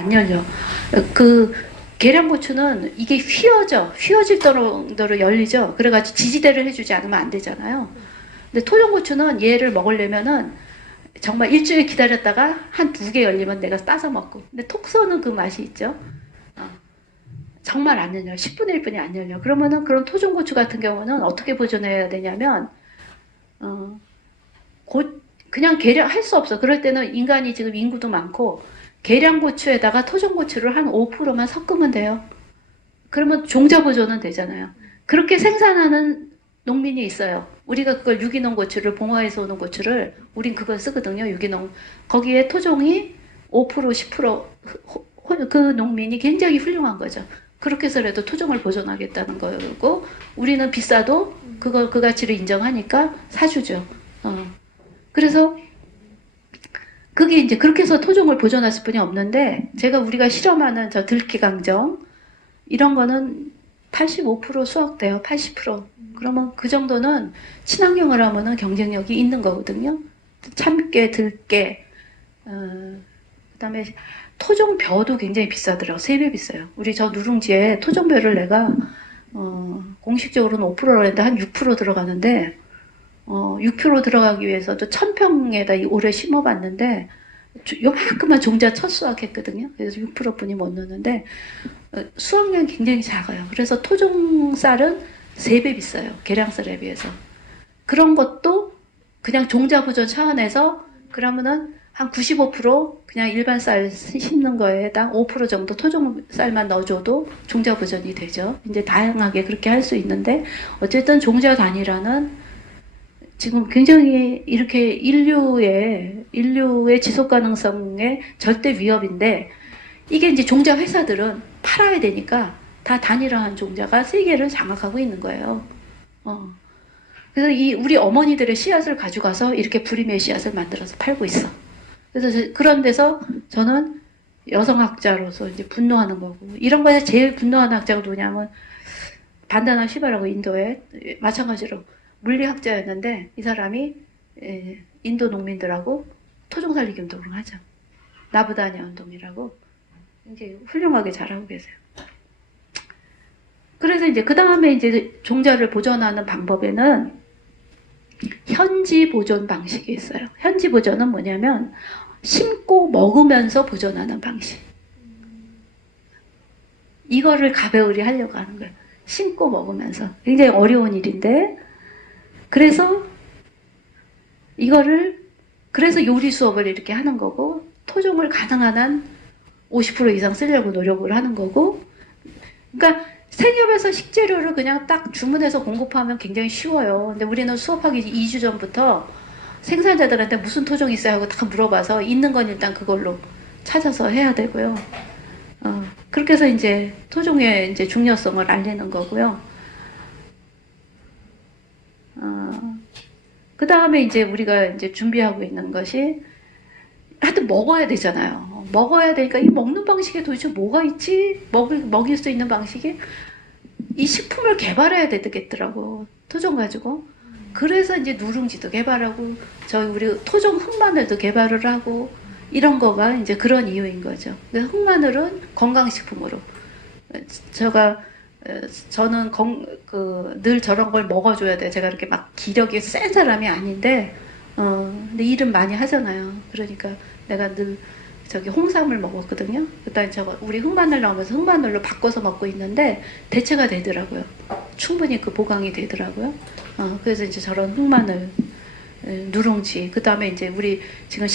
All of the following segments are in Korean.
안 열려. 그 계량고추는 이게 휘어질 정도로 열리죠. 그래가지고 지지대를 해주지 않으면 안 되잖아요. 근데 토종고추는 얘를 먹으려면은 정말 일주일 기다렸다가 한 2개 열리면 내가 따서 먹고. 근데 톡 쏘는 그 맛이 있죠. 어, 정말 안 열려. 10분의 1분이 안 열려. 그러면은 그런 토종고추 같은 경우는 어떻게 보존해야 되냐면, 어, 그냥 계량할 수 없어. 그럴 때는 인간이 지금 인구도 많고, 계량고추에다가 토종고추를 한 5%만 섞으면 돼요. 그러면 종자 보존은 되잖아요. 그렇게 생산하는 농민이 있어요. 우리가 그걸 유기농 고추를, 봉화에서 오는 고추를 우린 그걸 쓰거든요. 유기농. 거기에 토종이 5% 10%그 농민이 굉장히 훌륭한 거죠. 그렇게 해서라도 토종을 보존하겠다는 거고, 우리는 비싸도 그 가치를 인정하니까 사주죠. 그래서 그게 이제 그렇게 해서 토종을 보존할 수뿐이 없는데, 우리가 실험하는 저 들기강정 이런 거는 85% 수확돼요. 80%. 그러면 그 정도는 친환경을 하면은 경쟁력이 있는 거거든요. 참깨, 들깨, 그다음에 토종벼도 굉장히 비싸더라고. 3배 비싸요. 우리 저 누룽지에 토종벼를 내가 공식적으로는 5%라 했는데 한 6% 들어가는데 6% 들어가기 위해서도 1000평에다 올해 심어봤는데 요만큼만 종자 첫 수확했거든요. 그래서 6%뿐이 못 넣는데 수확량이 굉장히 작아요. 그래서 토종쌀은 3배 비싸요. 계량쌀에 비해서. 그런 것도 그냥 종자 보존 차원에서 그러면은 한 95% 그냥 일반 쌀 심는 거에다 5% 정도 토종쌀만 넣어줘도 종자 보존이 되죠. 이제 다양하게 그렇게 할 수 있는데 어쨌든 종자 단위라는 지금 굉장히 이렇게 인류의 지속 가능성의 절대 위협인데 이게 이제 종자 회사들은 팔아야 되니까 다 단일화한 종자가 세계를 장악하고 있는 거예요. 그래서 우리 어머니들의 씨앗을 가져가서 이렇게 부리메 씨앗을 만들어서 팔고 있어. 그래서 그런 데서 저는 여성학자로서 이제 분노하는 거고, 이런 거에 제일 분노하는 학자가 누구냐면 반다나 시바라고 인도에 마찬가지로 물리학자였는데 이 사람이 인도 농민들하고 토종 살리기 운동을 하죠. 나부다냐 운동이라고 굉장히 훌륭하게 잘하고 계세요. 그래서 이제 그 다음에 이제 종자를 보존하는 방법에는 현지 보존 방식이 있어요. 현지 보존은 뭐냐면 심고 먹으면서 보존하는 방식. 이거를 가벼우리 하려고 하는 거예요. 심고 먹으면서. 굉장히 어려운 일인데 그래서 그래서 요리 수업을 이렇게 하는 거고 토종을 가능한 한 50% 이상 쓰려고 노력을 하는 거고, 그러니까 생협에서 식재료를 그냥 딱 주문해서 공급하면 굉장히 쉬워요. 근데 우리는 수업하기 2주 전부터 생산자들한테 무슨 토종이 있어요 하고 다 물어봐서 있는 건 일단 그걸로 찾아서 해야 되고요. 그렇게 해서 이제 토종의 이제 중요성을 알리는 거고요. 그 다음에 이제 우리가 이제 준비하고 있는 것이 하여튼 먹어야 되잖아요. 먹어야 되니까 이 먹는 방식에 도대체 뭐가 있지? 먹일 수 있는 방식이? 이 식품을 개발해야 되겠더라고. 토종 가지고. 그래서 이제 누룽지도 개발하고, 우리 토종 흑마늘도 개발을 하고, 이런 거가 이제 그런 이유인 거죠. 흑마늘은 건강식품으로. 저는 늘 저런 걸 먹어줘야 돼. 제가 이렇게 막 기력이 센 사람이 아닌데, 근데 일은 많이 하잖아요. 그러니까 내가 늘 홍삼을 먹었거든요. 그다음에 우리 흑마늘 나오면서 흑마늘로 바꿔서 먹고 있는데 대체가 되더라고요. 충분히 그 보강이 되더라고요. 그래서 이제 저런 흑마늘, 누룽지, 그다음에 이제 우리 지금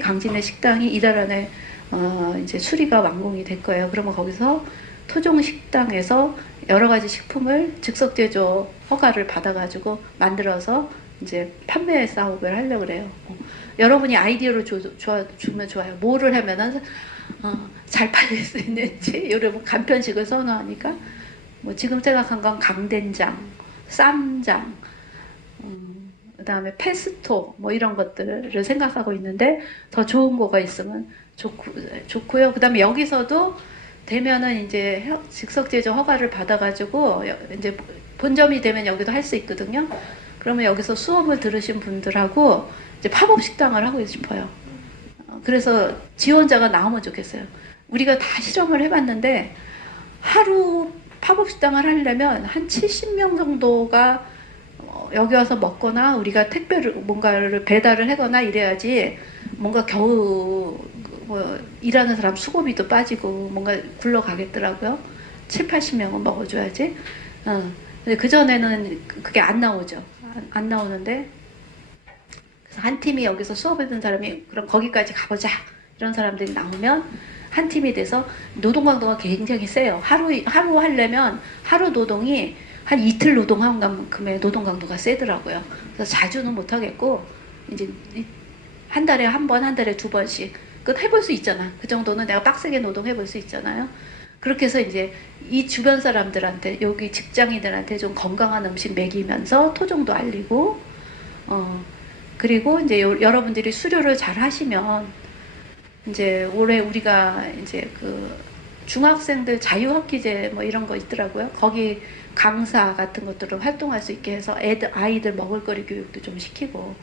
강진의 식당이 이달 안에 이제 수리가 완공이 될 거예요. 그러면 거기서 토종 식당에서 여러 가지 식품을 즉석 제조 허가를 받아가지고 만들어서 이제 판매 사업을 하려고 그래요. 여러분이 아이디어를 주면 좋아요. 뭐를 하면은 잘 팔릴 수 있는지. 여러분 간편식을 선호하니까 뭐 지금 생각한 건 강된장, 쌈장, 그다음에 페스토 뭐 이런 것들을 생각하고 있는데 더 좋은 거가 있으면 좋고요. 그다음에 여기서도 되면은 이제 즉석 제조 허가를 받아가지고 이제 본점이 되면 여기도 할 수 있거든요. 그러면 여기서 수업을 들으신 분들하고 이제 팝업 식당을 하고 싶어요. 그래서 지원자가 나오면 좋겠어요. 우리가 다 실험을 해봤는데 하루 팝업 식당을 하려면 한 70명 정도가 여기 와서 먹거나 우리가 택배를 뭔가를 배달을 하거나 이래야지 뭔가 겨우 뭐 일하는 사람 수고비도 빠지고 뭔가 굴러가겠더라고요. 7, 80명은 먹어줘야지. 근데 그전에는 그게 안 나오죠. 안 나오는데 그래서 한 팀이 여기서 수업해 둔 사람이 그럼 거기까지 가보자 이런 사람들이 나오면 한 팀이 돼서 노동 강도가 굉장히 세요. 하루 하려면 하루 노동이 한 이틀 노동한 만큼의 노동 강도가 세더라고요. 그래서 자주는 못 하겠고 이제 한 달에 한 번, 한 달에 두 번씩 그거 해볼 수 있잖아. 그 정도는 내가 빡세게 노동해볼 수 있잖아요. 그렇게 해서 이제 이 주변 사람들한테 여기 직장인들한테 좀 건강한 음식 먹이면서 토종도 알리고 그리고 이제 여러분들이 수료를 잘 하시면 이제 올해 우리가 이제 그 중학생들 자유학기제 뭐 이런 거 있더라고요. 거기 강사 같은 것들을 활동할 수 있게 해서 아이들 먹을거리 교육도 좀 시키고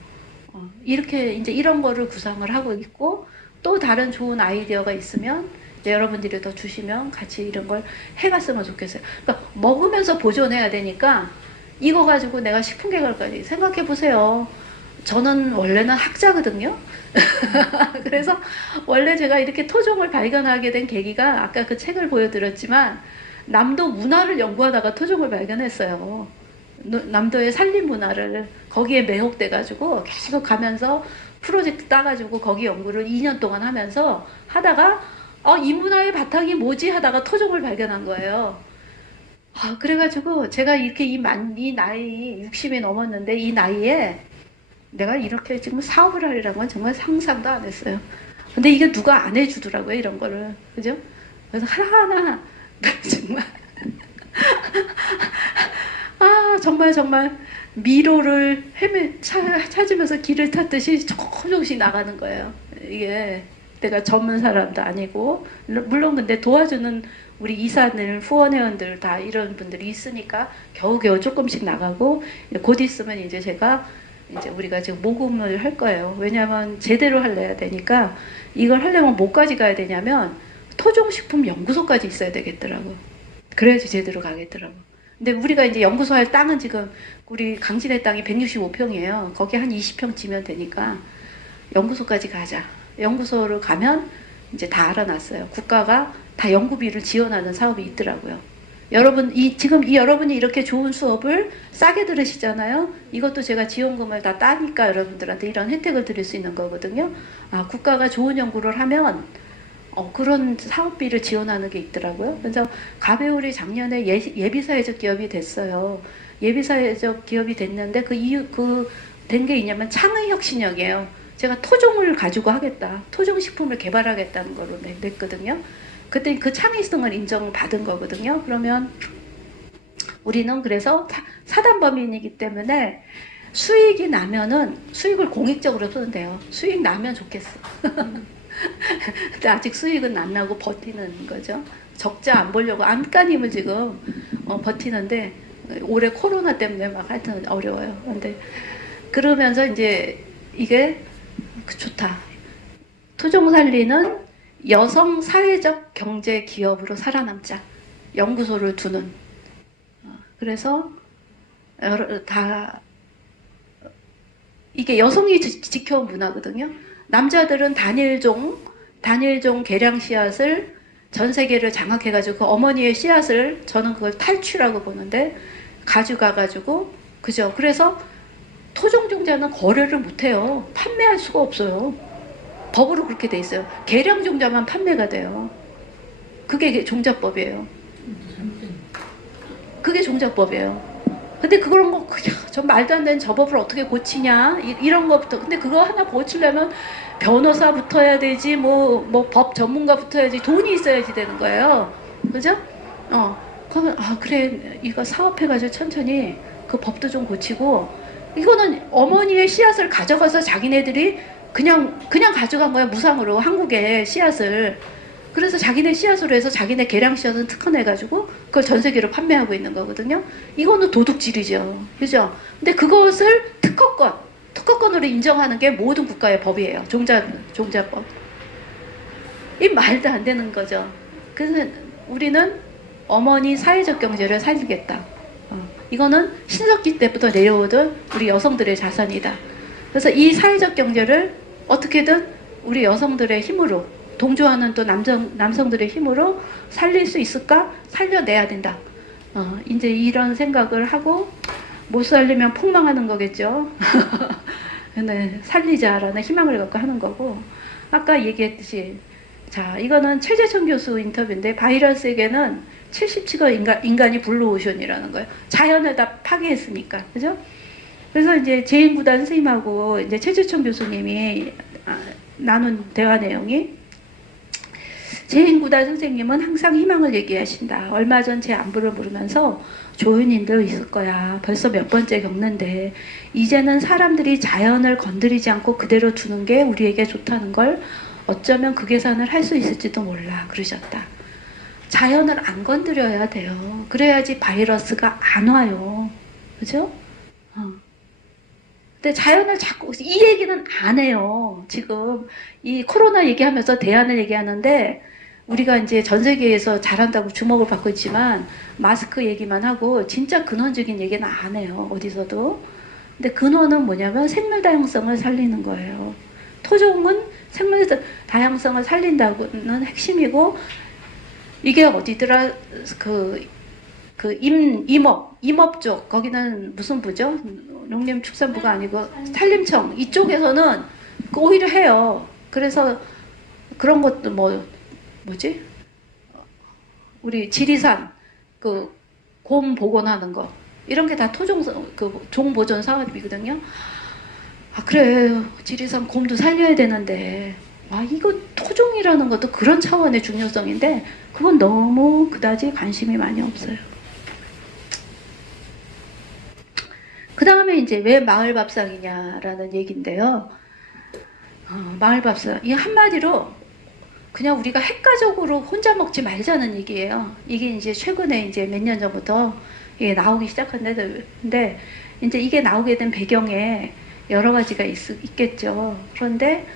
이렇게 이제 이런 거를 구상을 하고 있고 또 다른 좋은 아이디어가 있으면 여러분들이 더 주시면 같이 이런 걸 해봤으면 좋겠어요. 그러니까 먹으면서 보존해야 되니까 이거 가지고 내가 식품개발까지 생각해 보세요. 저는 원래는 학자거든요. 그래서 원래 제가 이렇게 토종을 발견하게 된 계기가 아까 그 책을 보여드렸지만 남도 문화를 연구하다가 토종을 발견했어요. 남도의 산림 문화를 거기에 매혹돼가지고 계속 가면서 프로젝트 따가지고 거기 연구를 2년 동안 하면서 하다가 이 문화의 바탕이 뭐지 하다가 토종을 발견한 거예요. 그래가지고 제가 이렇게 이 나이 60이 넘었는데 이 나이에 내가 이렇게 지금 사업을 하리라는 건 정말 상상도 안 했어요. 근데 이게 누가 안 해주더라고요, 이런 거를. 그죠? 그래서 하나하나, 정말. 정말 미로를 찾으면서 길을 탔듯이 조금씩 나가는 거예요. 이게 내가 전문 사람도 아니고, 물론 근데 도와주는 우리 이사들, 후원회원들 다 이런 분들이 있으니까 겨우겨우 조금씩 나가고, 곧 있으면 이제 제가 이제 우리가 지금 모금을 할 거예요. 왜냐하면 제대로 하려야 되니까 이걸 하려면 뭐까지 가야 되냐면 토종식품연구소까지 있어야 되겠더라고. 그래야지 제대로 가겠더라고. 근데 우리가 이제 연구소 할 땅은 지금 우리 강진의 땅이 165평이에요. 거기 한 20평 지면 되니까 연구소까지 가자. 연구소를 가면 이제 다 알아놨어요. 국가가 다 연구비를 지원하는 사업이 있더라고요. 여러분, 지금 여러분이 이렇게 좋은 수업을 싸게 들으시잖아요. 이것도 제가 지원금을 다 따니까 여러분들한테 이런 혜택을 드릴 수 있는 거거든요. 국가가 좋은 연구를 하면 그런 사업비를 지원하는 게 있더라고요. 그래서 가베올이 작년에 예비사회적 기업이 됐어요. 예비사회적 기업이 됐는데 된 게 있냐면 창의혁신역이에요. 제가 토종을 가지고 하겠다. 토종식품을 개발하겠다는 걸로 냈거든요. 그때 그 창의성을 인정받은 거거든요. 그러면 우리는 그래서 사단법인이기 때문에 수익이 나면은 수익을 공익적으로 쓰면 돼요. 수익 나면 좋겠어. 근데 아직 수익은 안 나고 버티는 거죠. 적자 안 보려고 안간힘을 지금 버티는데 올해 코로나 때문에 막 하여튼 어려워요. 근데 그러면서 이제 이게 좋다. 토종살리는 여성 사회적 경제 기업으로 살아남자. 연구소를 두는. 그래서 이게 여성이 지켜온 문화거든요. 남자들은 단일종 계량 씨앗을 전 세계를 장악해가지고 그 어머니의 씨앗을 저는 그걸 탈취라고 보는데 가져가가지고 그죠. 그래서 토종종자는 거래를 못해요. 판매할 수가 없어요. 법으로 그렇게 돼 있어요. 계량 종자만 판매가 돼요. 그게 종자법이에요. 그게 종자법이에요. 근데 그런 거 그냥 전 말도 안 되는 저 법을 어떻게 고치냐 이런 것부터. 근데 그거 하나 고치려면 변호사 붙어야 되지 뭐 법 전문가 붙어야지 돈이 있어야지 되는 거예요. 그죠? 그러면 그래 이거 사업해가지고 천천히 그 법도 좀 고치고 이거는 어머니의 씨앗을 가져가서 자기네들이 그냥 가져간 거야. 무상으로 한국에 씨앗을. 그래서 자기네 씨앗으로 해서 자기네 계량 씨앗은 특허내가지고 그걸 전 세계로 판매하고 있는 거거든요. 이거는 도둑질이죠. 그죠? 근데 그것을 특허권으로 인정하는 게 모든 국가의 법이에요. 종자법. 이 말도 안 되는 거죠. 그래서 우리는 어머니 사회적 경제를 살리겠다. 이거는 신석기 때부터 내려오던 우리 여성들의 자산이다. 그래서 이 사회적 경제를 어떻게든 우리 여성들의 힘으로, 동조하는 또 남성들의 힘으로 살릴 수 있을까? 살려내야 된다. 이제 이런 생각을 하고, 못 살리면 폭망하는 거겠죠. 근데 살리자라는 희망을 갖고 하는 거고, 아까 얘기했듯이, 자, 이거는 최재천 교수 인터뷰인데, 바이러스에게는 77억 인간이 블루오션이라는 거예요. 자연을 다 파괴했으니까. 그죠? 그래서 이제 제인구단 선생님하고 이제 최재천 교수님이 나눈 대화 내용이, 제인구단 선생님은 항상 희망을 얘기하신다. 얼마 전 제 안부를 물으면서 좋은 일도 있을 거야. 벌써 몇 번째 겪는데 이제는 사람들이 자연을 건드리지 않고 그대로 두는 게 우리에게 좋다는 걸 어쩌면 그 계산을 할 수 있을지도 몰라. 그러셨다. 자연을 안 건드려야 돼요. 그래야지 바이러스가 안 와요. 그죠? 근데 자연을 자꾸, 이 얘기는 안 해요. 지금 이 코로나 얘기하면서 대안을 얘기하는데, 우리가 이제 전 세계에서 잘한다고 주목을 받고 있지만 마스크 얘기만 하고 진짜 근원적인 얘기는 안 해요. 어디서도. 근데 근원은 뭐냐면 생물 다양성을 살리는 거예요. 토종은 생물 다양성을 살린다고는 핵심이고, 이게 어디더라? 임업 쪽, 거기는 무슨 부죠? 농림축산부가 아니고 산림청 이쪽에서는 오히려 해요. 그래서 그런 것도 뭐지? 우리 지리산 곰 복원하는 거 이런 게 다 토종 종보존 사업이거든요. 아 그래, 지리산 곰도 살려야 되는데, 이거 토종이라는 것도 그런 차원의 중요성인데 그건 너무 그다지 관심이 많이 없어요. 그 다음에 이제 왜 마을밥상이냐라는 얘기인데요. 마을밥상, 이 한마디로 그냥 우리가 핵가족으로 혼자 먹지 말자는 얘기예요. 이게 이제 최근에 이제 몇 년 전부터 이게 나오기 시작한데, 이제 이게 나오게 된 배경에 여러 가지가 있겠죠. 그런데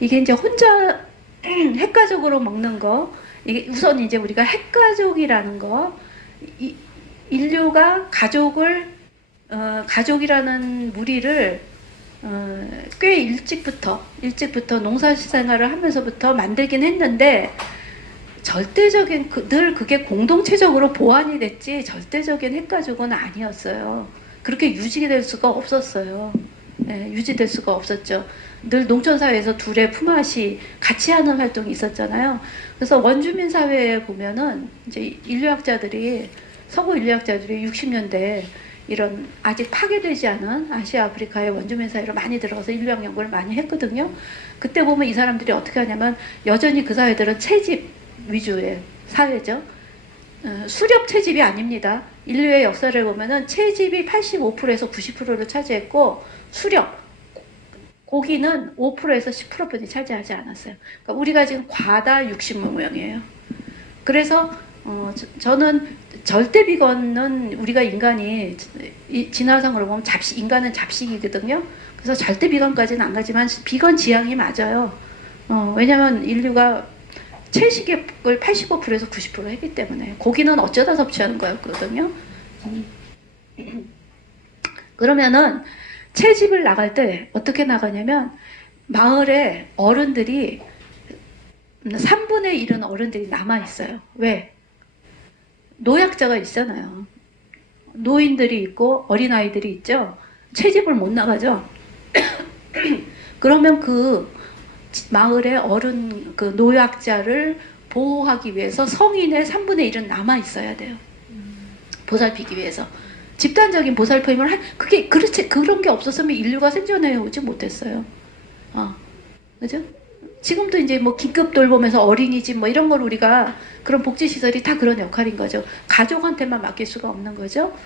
이게 이제 혼자 핵가족으로 먹는 거, 이게 우선 이제 우리가 핵가족이라는 거, 인류가 가족이라는 무리를 꽤 일찍부터 농사생활을 하면서부터 만들긴 했는데, 절대적인 늘 그게 공동체적으로 보완이 됐지 절대적인 핵가족은 아니었어요. 그렇게 유지될 수가 없었어요. 유지될 수가 없었죠. 늘 농촌사회에서 둘의 품앗이 같이 하는 활동이 있었잖아요. 그래서 원주민 사회에 보면은 이제 서구 인류학자들이 60년대 이런 아직 파괴되지 않은 아시아, 아프리카의 원주민 사회로 많이 들어가서 인류학 연구를 많이 했거든요. 그때 보면 이 사람들이 어떻게 하냐면, 여전히 그 사회들은 채집 위주의 사회죠. 수렵 채집이 아닙니다. 인류의 역사를 보면은 채집이 85%에서 90%를 차지했고, 수렵, 고기는 5%에서 10%뿐이 차지하지 않았어요. 그러니까 우리가 지금 과다 육식모형이에요. 그래서 저는 절대 비건은, 우리가 인간이 진화상으로 보면 인간은 잡식이거든요. 그래서 절대 비건까지는 안 가지만 비건 지향이 맞아요. 왜냐면 인류가 채식을 85%에서 90% 했기 때문에 고기는 어쩌다 섭취하는 거였거든요. 그러면은 채집을 나갈 때 어떻게 나가냐면, 마을에 어른들이 3분의 1은 어른들이 남아있어요. 왜? 노약자가 있잖아요. 노인들이 있고 어린아이들이 있죠. 채집을 못 나가죠. 그러면 그 마을의 노약자를 보호하기 위해서 성인의 3분의 1은 남아있어야 돼요. 보살피기 위해서. 집단적인 보살핌을 그런 게 없었으면 인류가 생존해 오지 못했어요. 그죠? 지금도 이제 긴급 돌보면서 어린이집 이런 걸 우리가, 그런 복지시설이 다 그런 역할인 거죠. 가족한테만 맡길 수가 없는 거죠.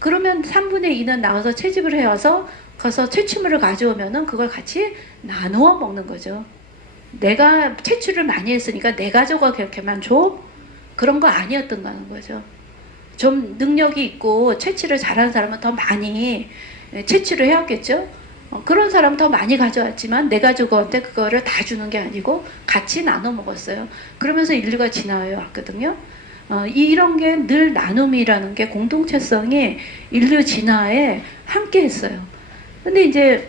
그러면 3분의 2는 나와서 채집을 해와서 가서 채취물을 가져오면은 그걸 같이 나누어 먹는 거죠. 내가 채취를 많이 했으니까 내 가족과 그렇게만 줘? 그런 거 아니었던 거죠. 좀 능력이 있고 채취를 잘하는 사람은 더 많이 채취를 해왔겠죠. 그런 사람 더 많이 가져왔지만 내 가족한테 그거를 다 주는 게 아니고 같이 나눠 먹었어요. 그러면서 인류가 진화해 왔거든요. 이런 게 늘 나눔이라는 게 공동체성이 인류 진화에 함께 했어요. 근데 이제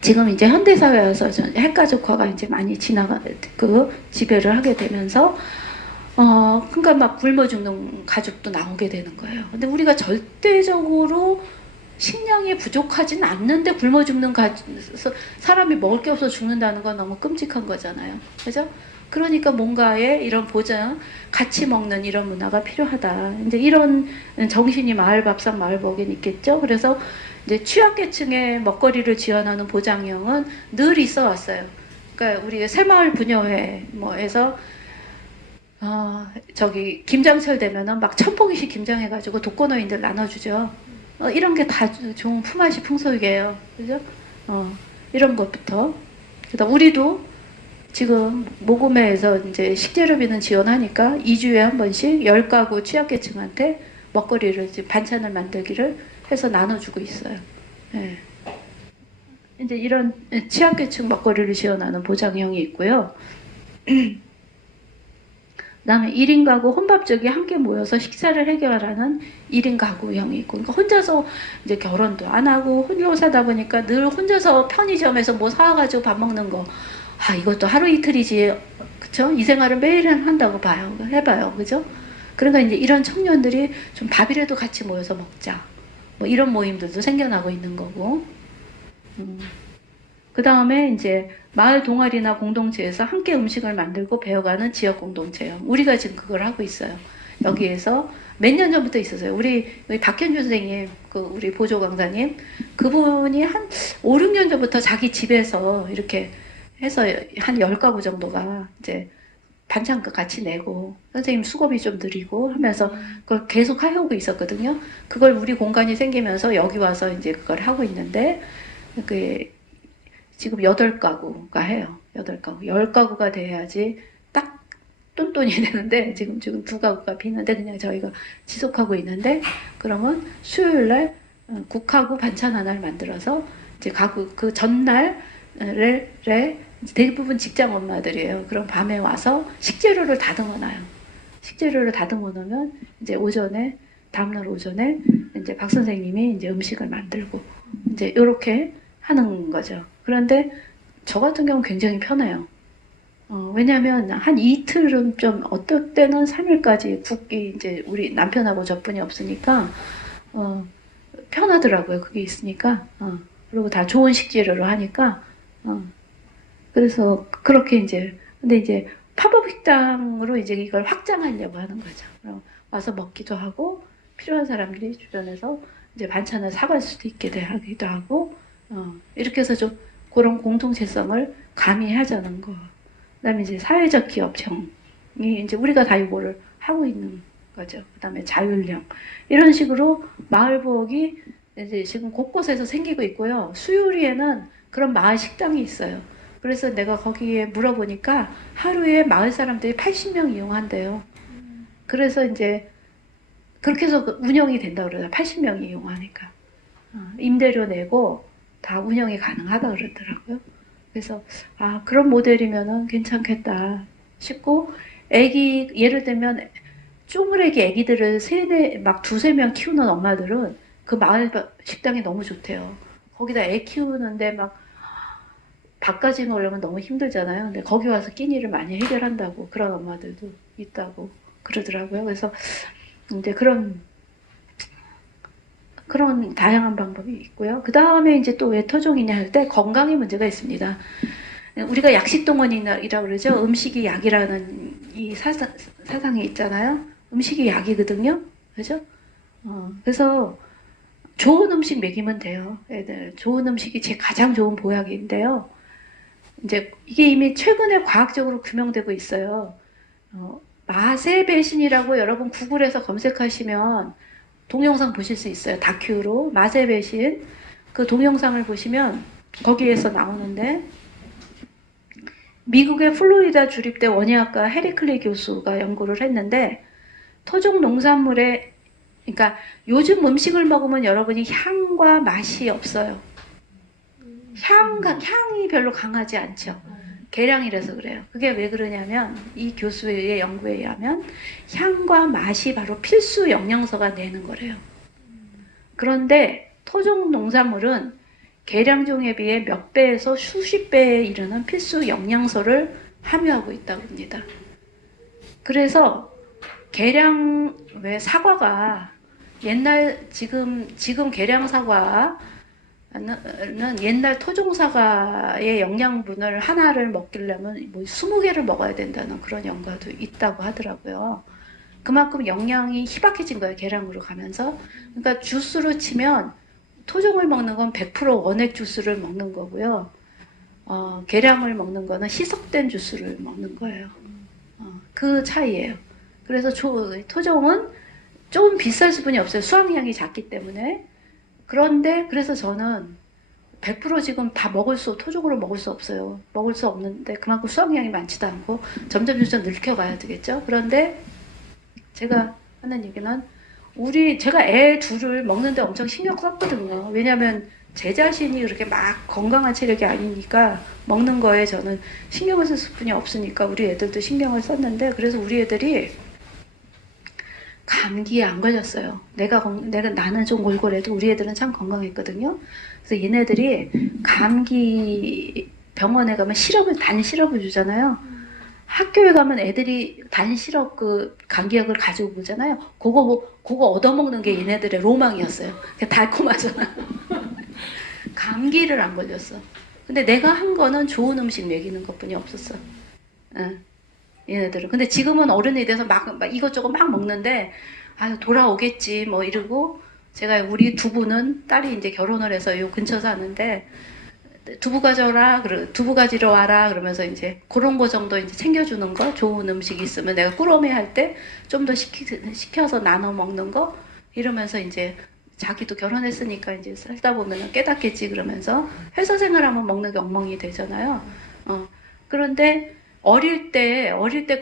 지금 이제 현대사회에서 핵가족화가 이제 많이 지배를 하게 되면서 그러니까 막 굶어 죽는 가족도 나오게 되는 거예요. 근데 우리가 절대적으로 식량이 부족하진 않는데 굶어 죽는 사람이 먹을 게 없어 죽는다는 건 너무 끔찍한 거잖아요. 그죠? 그러니까 뭔가의 이런 보장, 같이 먹는 이런 문화가 필요하다. 이제 이런 정신이 마을밥상 마을복엔 있겠죠. 그래서 이제 취약계층의 먹거리를 지원하는 보장형은 늘 있어 왔어요. 그러니까 우리 새마을 분여회 뭐에서 저기 김장철 되면은 막 1,000포기씩 김장해가지고 독거노인들 나눠주죠. 이런 게 다 좋은 품앗이 풍속이에요. 그죠? 이런 것부터. 그다음 우리도 지금 모금회에서 이제 식재료비는 지원하니까 2주에 한 번씩 10가구 취약계층한테 먹거리를 반찬을 만들기를 해서 나눠주고 있어요. 예. 이제 이런 취약계층 먹거리를 지원하는 보장형이 있고요. 그다음에 1인 가구 혼밥족이 함께 모여서 식사를 해결하는 1인 가구형이 있고, 그러니까 혼자서 이제 결혼도 안 하고 혼자 사다 보니까 늘 혼자서 편의점에서 뭐 사와가지고 밥 먹는 거, 이것도 하루 이틀이지, 그쵸? 이 생활을 매일 한다고 봐요. 해봐요. 그죠? 그러니까 이제 이런 청년들이 좀 밥이라도 같이 모여서 먹자. 뭐 이런 모임들도 생겨나고 있는 거고. 그 다음에 이제 마을 동아리나 공동체에서 함께 음식을 만들고 배워가는 지역 공동체요. 우리가 지금 그걸 하고 있어요. 여기에서 몇 년 전부터 있었어요. 우리 박현주 선생님, 우리 보조 강사님, 그분이 한 5, 6년 전부터 자기 집에서 이렇게 해서 한 10가구 정도가 이제 반찬 같이 내고 선생님 수고비 좀 드리고 하면서 그걸 계속 해오고 있었거든요. 그걸 우리 공간이 생기면서 여기 와서 이제 그걸 하고 있는데, 지금 8가구가 해요. 8가구. 10가구가 돼야지 딱 똔똔이 되는데, 지금 2가구가 비는데 그냥 저희가 지속하고 있는데, 그러면 수요일날 국하고 반찬 하나를 만들어서 이제 그 전날에 대부분 직장 엄마들이에요. 그럼 밤에 와서 식재료를 다듬어 놔요. 식재료를 다듬어 놓으면 이제 오전에, 다음날 오전에 이제 박 선생님이 이제 음식을 만들고 이제 이렇게 하는 거죠. 그런데 저 같은 경우는 굉장히 편해요. 왜냐면 한 이틀은 좀, 어떨 때는 3일까지 국이 이제 우리 남편하고 저뿐이 없으니까, 편하더라고요. 그게 있으니까. 그리고 다 좋은 식재료로 하니까, 그래서 그렇게 이제, 근데 이제 팝업 식당으로 이제 이걸 확장하려고 하는 거죠. 그럼 와서 먹기도 하고, 필요한 사람들이 주변에서 이제 반찬을 사갈 수도 있게 하기도 하고, 이렇게 해서 좀 그런 공동체성을 가미하자는 거. 그다음에 이제 사회적 기업형이 이제 우리가 다 이거를 하고 있는 거죠. 그다음에 자율형 이런 식으로 마을 부엌이 이제 지금 곳곳에서 생기고 있고요. 수요리에는 그런 마을 식당이 있어요. 그래서 내가 거기에 물어보니까 하루에 마을 사람들이 80명 이용한대요. 그래서 이제 그렇게 해서 운영이 된다고 그러더라고요. 80명이 이용하니까. 임대료 내고 다 운영이 가능하다 그러더라고요. 그래서 그런 모델이면은 괜찮겠다 싶고, 예를 들면 쪼무레기 애기들을 막 2, 3명 키우는 엄마들은 그 마을 식당이 너무 좋대요. 거기다 애 키우는데 막 밥까지 먹으려면 너무 힘들잖아요. 근데 거기 와서 끼니를 많이 해결한다고, 그런 엄마들도 있다고 그러더라고요. 그래서 이제 그런 다양한 방법이 있고요. 그 다음에 이제 또 왜 토종이냐 할 때 건강의 문제가 있습니다. 우리가 약식동원이라고 그러죠. 음식이 약이라는 이 사상이 있잖아요. 음식이 약이거든요. 그죠? 그래서 좋은 음식 먹이면 돼요. 애들. 좋은 음식이 가장 좋은 보약인데요. 이제 이게 이미 최근에 과학적으로 규명되고 있어요. 맛의 배신이라고 여러분 구글에서 검색하시면 동영상 보실 수 있어요. 다큐로 맛의 배신, 그 동영상을 보시면 거기에서 나오는데, 미국의 플로리다 주립대 원예학과 해리 클레이 교수가 연구를 했는데, 토종 농산물에, 그러니까 요즘 음식을 먹으면 여러분이 향과 맛이 없어요. 향이 별로 강하지 않죠. 계량이라서 그래요. 그게 왜 그러냐면 이 교수의 연구에 의하면 향과 맛이 바로 필수 영양소가 내는 거래요. 그런데 토종 농산물은 계량종에 비해 몇 배에서 수십 배에 이르는 필수 영양소를 함유하고 있다고 합니다. 그래서 계량 왜 사과가 옛날 지금 계량 사과는 옛날 토종 사과의 영양분을 하나를 먹기려면 뭐 20개를 먹어야 된다는 그런 연구도 있다고 하더라고요. 그만큼 영양이 희박해진 거예요. 계량으로 가면서. 그러니까 주스로 치면 토종을 먹는 건 100% 원액 주스를 먹는 거고요. 계량을 먹는 거는 희석된 주스를 먹는 거예요. 그 차이예요. 그래서 토종은 좀 비쌀 수분이 없어요. 수확량이 작기 때문에. 그런데 그래서 저는 100% 지금 다 토종으로 먹을 수 없어요. 먹을 수 없는데 그만큼 수확량이 많지도 않고 점점 늙혀가야 되겠죠. 그런데 제가 하는 얘기는 제가 애 둘을 먹는데 엄청 신경 썼거든요. 왜냐면 제 자신이 그렇게 막 건강한 체력이 아니니까 먹는 거에 저는 신경을 쓸 수뿐이 없으니까 우리 애들도 신경을 썼는데 그래서 우리 애들이 감기에 안 걸렸어요. 나는 좀 골골해도 우리 애들은 참 건강했거든요. 그래서 얘네들이 감기 병원에 가면 단 시럽을 주잖아요. 학교에 가면 애들이 단 시럽 감기약을 가지고 오잖아요. 그거 얻어먹는 게 얘네들의 로망이었어요. 달콤하잖아. 감기를 안 걸렸어. 근데 내가 한 거는 좋은 음식 먹이는 것뿐이 없었어. 응. 얘네들은. 근데 지금은 어른이 돼서 막 이것저것 막 먹는데, 돌아오겠지, 뭐 이러고, 제가 우리 두부는 딸이 이제 결혼을 해서 요 근처 사는데, 두부 가지러 와라, 그러면서 이제 그런 거 정도 이제 챙겨주는 거, 좋은 음식 있으면 내가 꾸러미 할 때 좀 더 시켜서 나눠 먹는 거, 이러면서 이제 자기도 결혼했으니까 이제 살다 보면 깨닫겠지, 그러면서 회사 생활하면 먹는 게 엉망이 되잖아요. 그런데 어릴 때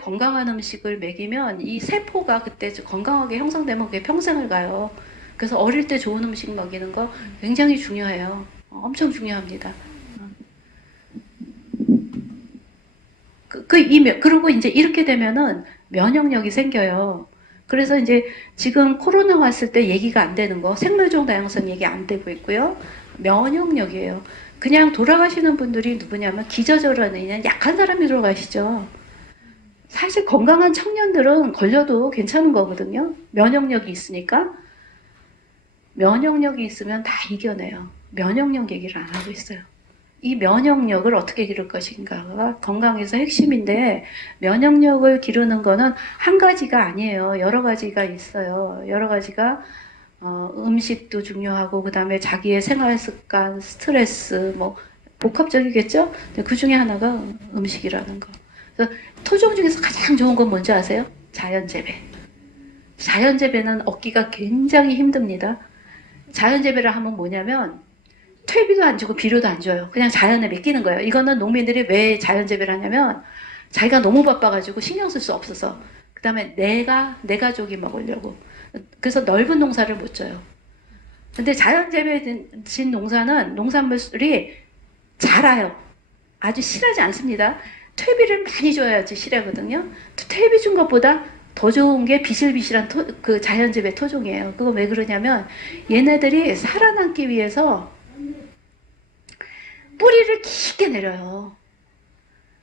건강한 음식을 먹이면 이 세포가 그때 건강하게 형성되면 그게 평생을 가요. 그래서 어릴 때 좋은 음식 먹이는 거 굉장히 중요해요. 엄청 중요합니다. 그리고 이제 이렇게 되면은 면역력이 생겨요. 그래서 이제 지금 코로나 왔을 때 얘기가 안 되는 거, 생물종 다양성 얘기 안 되고 있고요. 면역력이에요. 그냥 돌아가시는 분들이 누구냐면 기저질환에 약한 사람이 돌아가시죠. 사실 건강한 청년들은 걸려도 괜찮은 거거든요. 면역력이 있으니까. 면역력이 있으면 다 이겨내요. 면역력 얘기를 안 하고 있어요. 이 면역력을 어떻게 기를 것인가가 건강에서 핵심인데, 면역력을 기르는 거는 한 가지가 아니에요. 여러 가지가 있어요. 여러 가지가 음식도 중요하고, 그 다음에 자기의 생활 습관, 스트레스, 뭐 복합적이겠죠? 그 중에 하나가 음식이라는 거. 그래서 토종 중에서 가장 좋은 건 뭔지 아세요? 자연재배. 자연재배는 얻기가 굉장히 힘듭니다. 자연재배를 하면 뭐냐면 퇴비도 안 주고 비료도 안 줘요. 그냥 자연에 맡기는 거예요. 이거는 농민들이 왜 자연재배를 하냐면 자기가 너무 바빠가지고 신경 쓸 수 없어서, 그 다음에 내 가족이 먹으려고. 그래서 넓은 농사를 못 져요. 근데 자연재배진 농사는 농산물이 자라요. 아주 실하지 않습니다. 퇴비를 많이 줘야지 실하거든요. 퇴비 준 것보다 더 좋은 게 비실비실한 그 자연재배 토종이에요. 그거 왜 그러냐면 얘네들이 살아남기 위해서 뿌리를 깊게 내려요.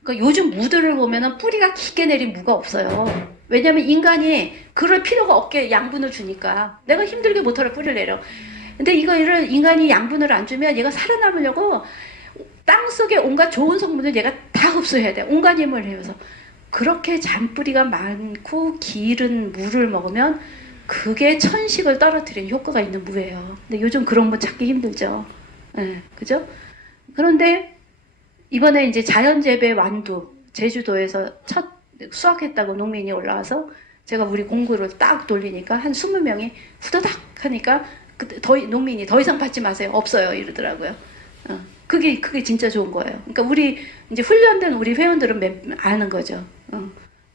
그러니까 요즘 무들을 보면은 뿌리가 깊게 내린 무가 없어요. 왜냐면 인간이 그럴 필요가 없게 양분을 주니까. 내가 힘들게 못하러 뿌리를 내려. 근데 이거를 인간이 양분을 안 주면 얘가 살아남으려고 땅속에 온갖 좋은 성분을 얘가 다 흡수해야 돼. 온갖 힘을 해서. 그렇게 잔뿌리가 많고 기른 무를 먹으면 그게 천식을 떨어뜨리는 효과가 있는 무예요. 근데 요즘 그런 무 찾기 힘들죠. 네, 그죠? 그런데 이번에 이제 자연재배 완두, 제주도에서 첫 수확했다고 농민이 올라와서 제가 우리 공구를 딱 돌리니까 한 20명이 후다닥 하니까 농민이 더 이상 받지 마세요. 없어요. 이러더라고요. 그게 진짜 좋은 거예요. 그러니까 우리 이제 훈련된 우리 회원들은 아는 거죠.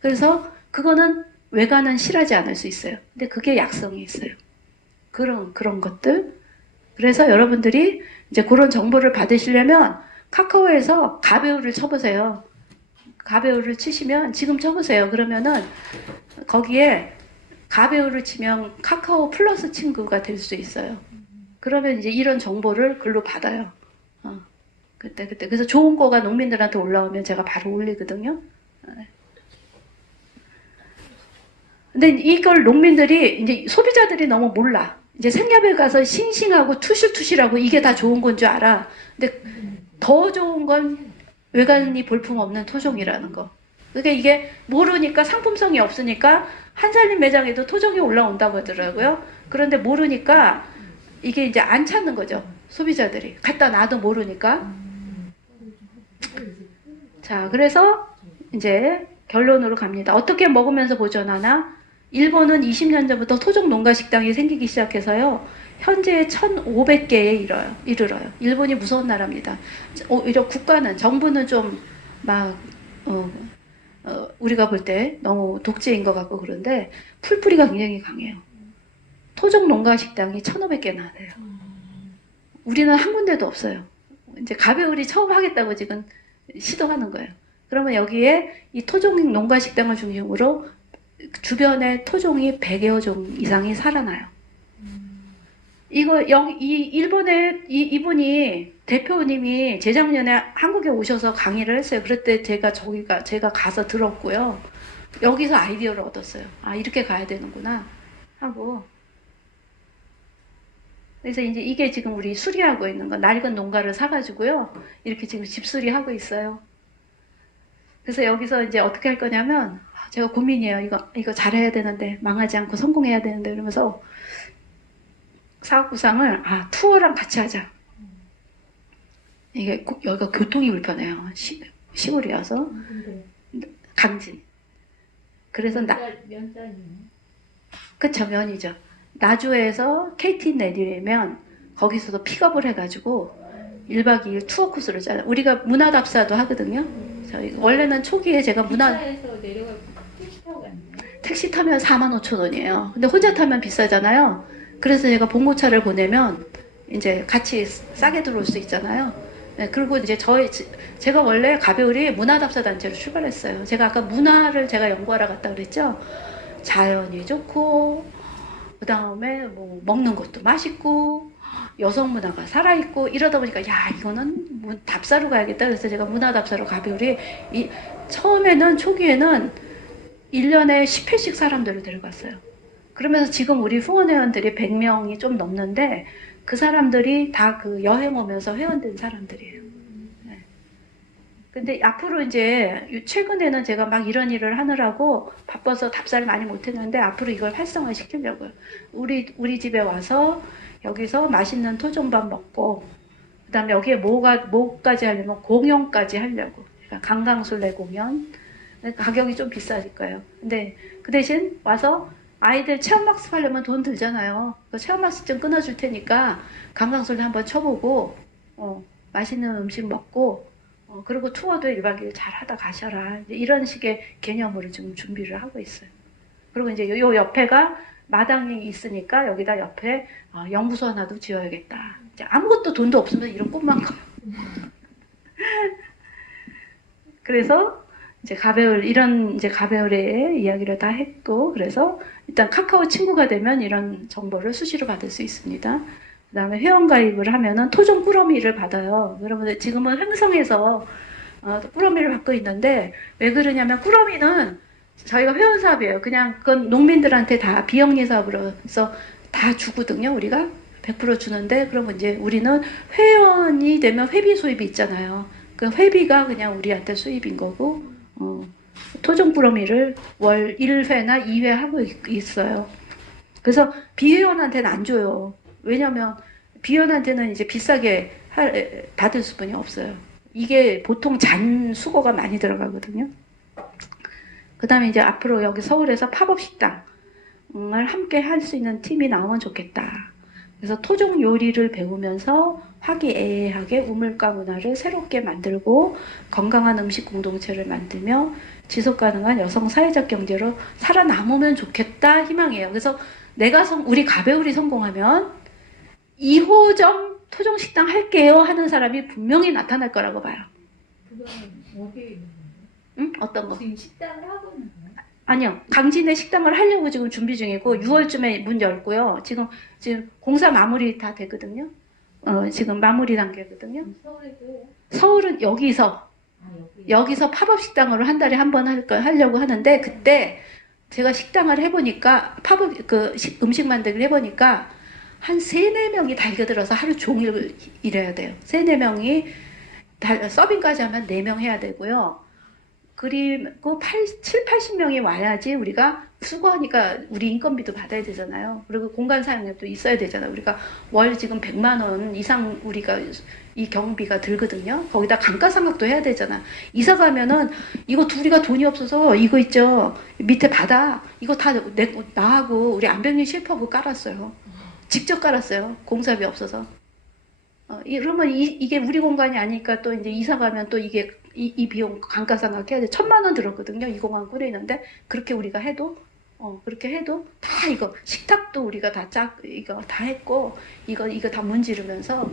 그래서 그거는 외관은 실하지 않을 수 있어요. 근데 그게 약성이 있어요. 그런 것들. 그래서 여러분들이 이제 그런 정보를 받으시려면 카카오에서 가베오를 쳐보세요. 가베오를 치시면 지금 쳐보세요. 그러면은 거기에 가베오를 치면 카카오 플러스 친구가 될 수 있어요. 그러면 이제 이런 정보를 글로 받아요. 그때. 그래서 좋은 거가 농민들한테 올라오면 제가 바로 올리거든요. 근데 이걸 농민들이, 이제 소비자들이 너무 몰라. 이제 생협에 가서 싱싱하고 투실투실하고 이게 다 좋은 건 줄 알아. 근데 더 좋은 건 외관이 볼품없는 토종이라는 거. 그러니까 이게 모르니까, 상품성이 없으니까 한살림 매장에도 토종이 올라온다고 하더라고요. 그런데 모르니까 이게 이제 안 찾는 거죠. 소비자들이. 갖다 놔도 모르니까. 자, 그래서 이제 결론으로 갑니다. 어떻게 먹으면서 보존하나? 일본은 20년 전부터 토종 농가 식당이 생기기 시작해서요. 현재 1,500개에 이르러요. 일본이 무서운 나라입니다. 오히려 국가는, 정부는 좀 막 우리가 볼 때 너무 독재인 것 같고 그런데 풀뿌리가 굉장히 강해요. 토종 농가 식당이 1,500개나 돼요. 우리는 한 군데도 없어요. 이제 가베우리 처음 하겠다고 지금 시도하는 거예요. 그러면 여기에 이 토종 농가 식당을 중심으로 주변에 토종이 100여 종 이상이 살아나요. 일본에 이분이 대표님이 재작년에 한국에 오셔서 강의를 했어요. 그럴 때 제가 가서 들었고요. 여기서 아이디어를 얻었어요. 아, 이렇게 가야 되는구나 하고. 그래서 이제 이게 지금 우리 수리하고 있는 거, 낡은 농가를 사가지고요. 이렇게 지금 집수리하고 있어요. 그래서 여기서 이제 어떻게 할 거냐면, 제가 고민이에요. 이거 잘해야 되는데, 망하지 않고 성공해야 되는데, 그러면서 사업구상을, 투어랑 같이 하자. 이게 여기가 교통이 불편해요. 시골이어서. 강진. 그래서 그쵸, 면이죠. 나주에서 KT 내리면 거기서도 픽업을 해가지고 1박 2일 투어 코스를 짜요. 우리가 문화답사도 하거든요. 저희 원래는 초기에 제가 기차에서 내려가고 택시 타고 갔네. 택시 타면 45,000원이에요. 근데 혼자 타면 비싸잖아요. 그래서 제가 봉고차를 보내면 이제 같이 싸게 들어올 수 있잖아요. 네, 그리고 이제 제가 원래 가베울이 문화답사 단체로 출발했어요. 제가 아까 문화를 제가 연구하러 갔다 그랬죠. 자연이 좋고, 그 다음에 뭐 먹는 것도 맛있고, 여성 문화가 살아있고, 이러다 보니까, 야, 이거는 답사로 가야겠다. 그래서 제가 문화답사로 가베울이, 처음에는, 초기에는 1년에 10회씩 사람들을 데려갔어요. 그러면서 지금 우리 후원회원들이 100명이 좀 넘는데, 그 사람들이 다 그 여행 오면서 회원된 사람들이에요. 네. 근데 앞으로 이제 최근에는 제가 막 이런 일을 하느라고 바빠서 답사를 많이 못했는데 앞으로 이걸 활성화 시키려고요. 우리 집에 와서 여기서 맛있는 토종밥 먹고 그 다음에 여기에 뭐까지 하려면 공연까지 하려고. 그러니까 강강술래 공연. 가격이 좀 비싸질 거예요. 근데 그 대신 와서 아이들 체험학습 하려면 돈 들잖아요. 그 체험학습증 끊어줄 테니까 강강술래 한번 쳐보고 맛있는 음식 먹고 그리고 투어도 1박 2일 잘 하다 가셔라. 이런 식의 개념으로 지금 준비를 하고 있어요. 그리고 이제 요 옆에가 마당이 있으니까 여기다 옆에 연구소 하나도 지어야겠다. 이제 아무것도 돈도 없으면 이런 꿈만 커요. 그래서 이제 가베울의 이야기를 다 했고, 그래서 일단 카카오 친구가 되면 이런 정보를 수시로 받을 수 있습니다. 그 다음에 회원가입을 하면은 토종 꾸러미를 받아요. 여러분들 지금은 횡성에서 꾸러미를 받고 있는데, 왜 그러냐면 꾸러미는 저희가 회원 사업이에요. 그냥 그건 농민들한테 다 비영리 사업으로 해서 다 주거든요, 우리가. 100% 주는데, 그러면 이제 우리는 회원이 되면 회비 수입이 있잖아요. 그 회비가 그냥 우리한테 수입인 거고, 토종 꾸러미를 월 1회나 2회 하고 있어요. 그래서 비회원한테는 안 줘요. 왜냐면 비회원한테는 이제 비싸게 받을 수뿐이 없어요. 이게 보통 잔 수고가 많이 들어가거든요. 그 다음에 이제 앞으로 여기 서울에서 팝업 식당을 함께 할 수 있는 팀이 나오면 좋겠다. 그래서 토종 요리를 배우면서 화기애애하게 우물가 문화를 새롭게 만들고 건강한 음식 공동체를 만들며 지속가능한 여성 사회적 경제로 살아남으면 좋겠다 희망이에요. 그래서 우리 가베울이 성공하면 2호점 토종 식당 할게요 하는 사람이 분명히 나타날 거라고 봐요. 그거는 어디에 있는 거예요? 응? 어떤 거? 지금 식당을 하고 있는 거예요? 아니요. 강진에 식당을 하려고 지금 준비 중이고 6월쯤에 문 열고요. 지금 공사 마무리 다 되거든요. 지금 마무리 단계거든요. 서울에도 해요? 서울은 여기서 여기. 팝업 식당으로 한 달에 한 번 하려고 하는데, 그때 제가 식당을 해보니까 음식 만들기를 해보니까 한 4-4명이 달겨들어서 하루 종일 일해야 돼요. 4-4명이 서빙까지 하면 4명 해야 되고요. 그리고 7-80명이 와야지 우리가 수거하니까 우리 인건비도 받아야 되잖아요. 그리고 공간 사용료도 있어야 되잖아요. 우리가 월 지금 100만 원 이상 우리가 이 경비가 들거든요. 거기다 감가상각도 해야 되잖아. 이사 가면은 이거 우리가 돈이 없어서 이거 있죠. 밑에 바닥 이거 다 나하고 우리 안병리 셰프하고 깔았어요. 직접 깔았어요. 공사비 없어서. 이러면 이게 우리 공간이 아니니까 또 이제 이사 가면 또 이게 이 비용 감가상각 해야 돼. 1,000만 원 들었거든요. 이 공간 꾸리는데 그렇게 우리가 해도 그렇게 해도 다 이거 식탁도 우리가 이거 다 했고 이거 다 문지르면서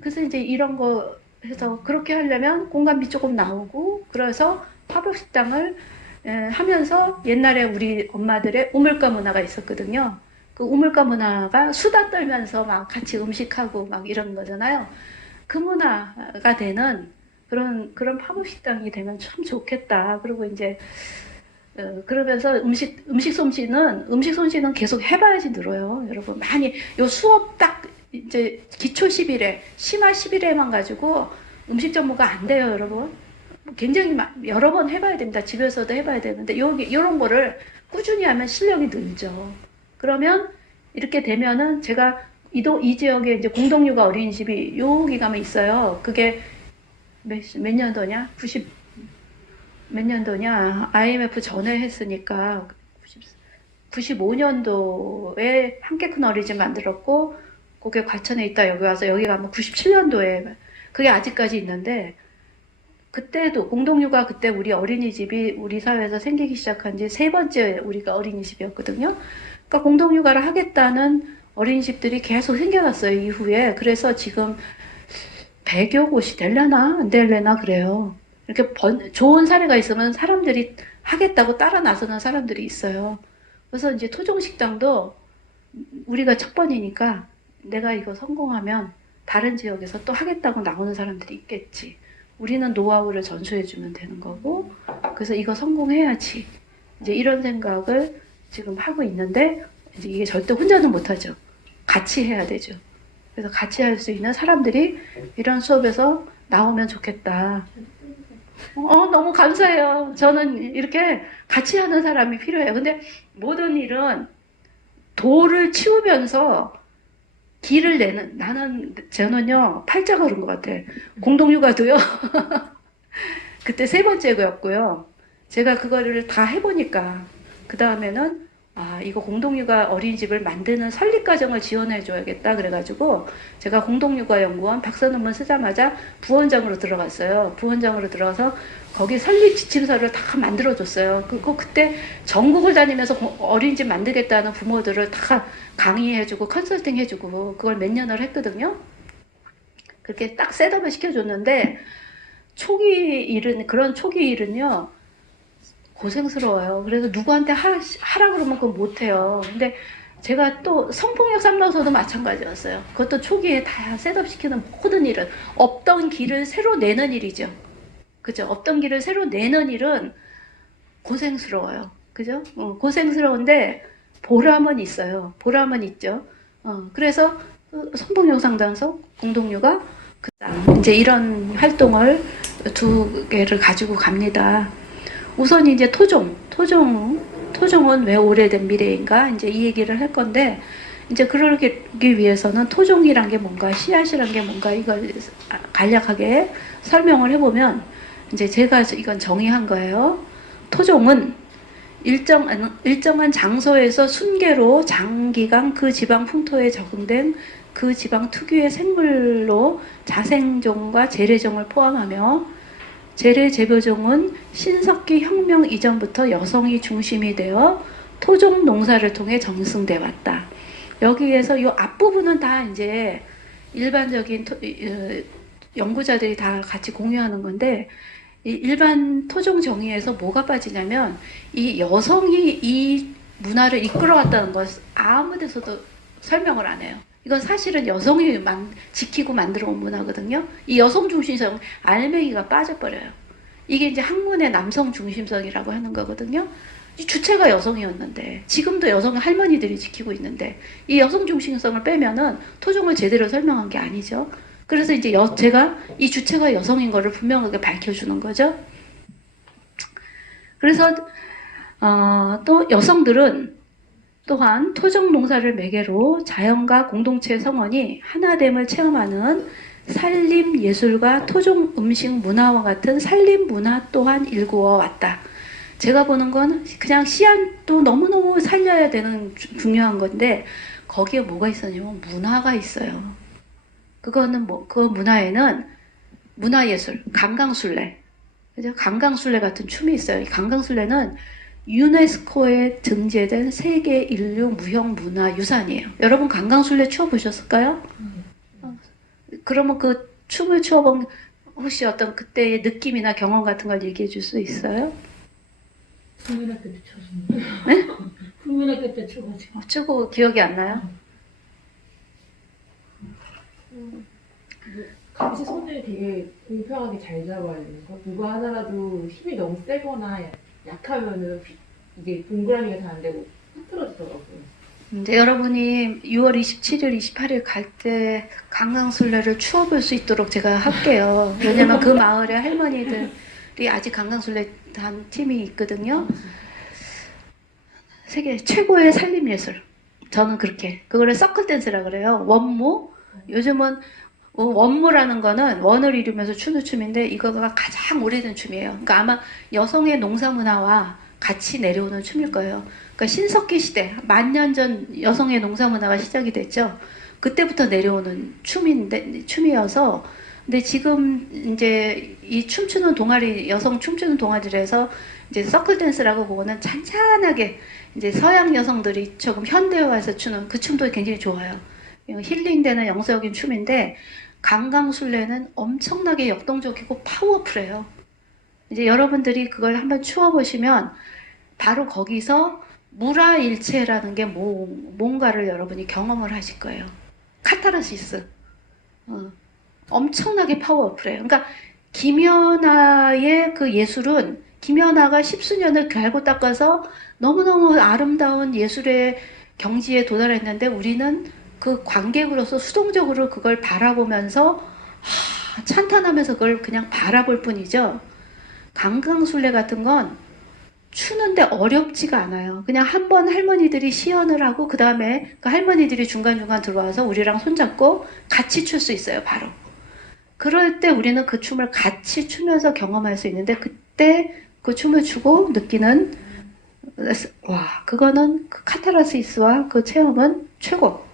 그래서 이제 이런 거 해서 그렇게 하려면 공간비 조금 나오고 그래서 팝업 식당을 하면서 옛날에 우리 엄마들의 우물가 문화가 있었거든요. 그 우물가 문화가 수다 떨면서 막 같이 음식하고 막 이런 거잖아요. 그 문화가 되는 그런 팝업 식당이 되면 참 좋겠다. 그리고 이제 그러면서 음식 솜씨는 계속 해봐야지 늘어요. 여러분 많이 요 수업 딱 이제 기초 10일에 심화 10일에만 가지고 음식 전무가 안 돼요, 여러분. 굉장히 여러 번 해봐야 됩니다. 집에서도 해봐야 되는데 이런 거를 꾸준히 하면 실력이 늘죠. 그러면 이렇게 되면은 제가 이 지역에 이제 공동육아 어린이집이 여기 가면 있어요. 그게 몇 년도냐? 몇 년도냐? IMF 전에 했으니까 95년도에 함께 큰 어린이집 만들었고 그게 과천에 있다 여기 와서 여기 가면 97년도에 그게 아직까지 있는데 그때도 공동육아 그때 우리 어린이집이 우리 사회에서 생기기 시작한 지 3번째 우리가 어린이집이었거든요. 그러니까 공동육아를 하겠다는 어린이집들이 계속 생겨났어요. 이후에. 그래서 지금 100여 곳이 되려나 안 되려나 그래요. 이렇게 좋은 사례가 있으면 사람들이 하겠다고 따라 나서는 사람들이 있어요. 그래서 이제 토종식당도 우리가 첫 번이니까 내가 이거 성공하면 다른 지역에서 또 하겠다고 나오는 사람들이 있겠지. 우리는 노하우를 전수해주면 되는 거고, 그래서 이거 성공해야지. 이제 이런 생각을 지금 하고 있는데, 이제 이게 절대 혼자는 못하죠. 같이 해야 되죠. 그래서 같이 할 수 있는 사람들이 이런 수업에서 나오면 좋겠다. 너무 감사해요. 저는 이렇게 같이 하는 사람이 필요해요. 근데 모든 일은 돌을 치우면서 길을 내는, 저는요, 팔자가 그런 것 같아. 공동육아도요. 그때 3번째였고요. 제가 그거를 다 해보니까, 그 다음에는, 이거 공동육아 어린이집을 만드는 설립 과정을 지원해줘야겠다. 그래가지고, 제가 공동육아연구원 박사 논문 쓰자마자 부원장으로 들어갔어요. 부원장으로 들어가서 거기 설립 지침서를 다 만들어줬어요. 그때 전국을 다니면서 어린이집 만들겠다는 부모들을 다 강의해주고 컨설팅 해주고 그걸 몇 년을 했거든요. 그렇게 딱 셋업을 시켜줬는데 그런 초기 일은요 고생스러워요. 그래서 누구한테 하라 그러면 그건 못해요. 근데 제가 또 성폭력 삼로서도 마찬가지였어요. 그것도 초기에 다 셋업 시키는 모든 일은 없던 길을 새로 내는 일이죠. 그죠? 없던 길을 새로 내는 일은 고생스러워요. 그죠? 고생스러운데 보람은 있어요. 보람은 있죠. 그래서 성폭력 상담소, 공동육아, 이제 이런 활동을 2개를 가지고 갑니다. 우선 이제 토종은 왜 오래된 미래인가? 이제 이 얘기를 할 건데, 이제 그러기 위해서는 토종이란 게 뭔가, 씨앗이란 게 뭔가, 이걸 간략하게 설명을 해보면, 이제 제가 이건 정의한 거예요. 토종은 일정한 장소에서 순계로 장기간 그 지방 풍토에 적응된 그 지방 특유의 생물로 자생종과 재래종을 포함하며 재래 재배종은 신석기 혁명 이전부터 여성이 중심이 되어 토종 농사를 통해 정승돼 왔다. 여기에서 이 앞부분은 다 이제 일반적인 연구자들이 다 같이 공유하는 건데 이 일반 토종 정의에서 뭐가 빠지냐면 이 여성이 이 문화를 이끌어왔다는 걸 아무 데서도 설명을 안 해요. 이건 사실은 여성이 지키고 만들어 온 문화거든요. 이 여성 중심성 알맹이가 빠져버려요. 이게 이제 학문의 남성 중심성이라고 하는 거거든요. 이 주체가 여성이었는데 지금도 여성 할머니들이 지키고 있는데 이 여성 중심성을 빼면은 토종을 제대로 설명한 게 아니죠. 그래서 이제 제가 이 주체가 여성인 거를 분명하게 밝혀주는 거죠. 그래서 또 여성들은 또한 토종 농사를 매개로 자연과 공동체 성원이 하나됨을 체험하는 산림 예술과 토종 음식 문화와 같은 산림 문화 또한 일구어 왔다. 제가 보는 건 그냥 씨앗도 너무너무 살려야 되는 중요한 건데 거기에 뭐가 있었냐면 문화가 있어요. 그거는 그 문화에는 문화예술, 강강술래, 그죠? 강강술래 같은 춤이 있어요. 이 강강술래는 유네스코에 등재된 세계 인류 무형 문화 유산이에요. 여러분 강강술래 추어 보셨을까요? 그러면 그 춤을 추어본 혹시 어떤 그때의 느낌이나 경험 같은 걸 얘기해 줄 수 있어요? 국민학교 때 쳤습니다. 네? 국민학교 때 쳐가지고. 추고 기억이 안 나요? 같이 손을 되게 공평하게 잘 잡아야 되는 거. 누가 하나라도 힘이 너무 세거나 약하면은 이게 동그라미가 잘 안 되고 흐트러지더라고요. 이제 여러분이 6월 27일, 28일 갈 때 강강술래를 추어볼 수 있도록 제가 할게요. 왜냐면 그 마을에 할머니들이 아직 강강술래 한 팀이 있거든요. 세계 최고의 살림예술. 저는 그렇게. 그거를 서클댄스라 그래요. 원무. 요즘은 원무라는 거는 원을 이루면서 추는 춤인데 이거가 가장 오래된 춤이에요. 그러니까 아마 여성의 농사문화와 같이 내려오는 춤일 거예요. 그러니까 신석기 시대, 10,000년 전 여성의 농사문화가 시작이 됐죠. 그때부터 내려오는 춤이어서 근데 지금 이제 이 춤추는 동아리, 여성 춤추는 동아리에서 이제 서클댄스라고 그거는 잔잔하게 이제 서양 여성들이 조금 현대화해서 추는 그 춤도 굉장히 좋아요. 힐링되는 영적인 춤인데 강강술래는 엄청나게 역동적이고 파워풀해요. 이제 여러분들이 그걸 한번 추어보시면 바로 거기서 무라일체라는 게 뭔가를 여러분이 경험을 하실 거예요. 카타르시스. 엄청나게 파워풀해요. 그러니까 김연아의 그 예술은 김연아가 십수년을 갈고 닦아서 너무너무 아름다운 예술의 경지에 도달했는데 우리는 그 관객으로서 수동적으로 그걸 바라보면서 찬탄하면서 그걸 그냥 바라볼 뿐이죠. 강강술래 같은 건 추는데 어렵지가 않아요. 그냥 한 번 할머니들이 시연을 하고 그 다음에 그 할머니들이 중간중간 들어와서 우리랑 손잡고 같이 출 수 있어요. 바로. 그럴 때 우리는 그 춤을 같이 추면서 경험할 수 있는데 그때 그 춤을 추고 느끼는 와 그거는 그 카타르시스와 그 체험은 최고.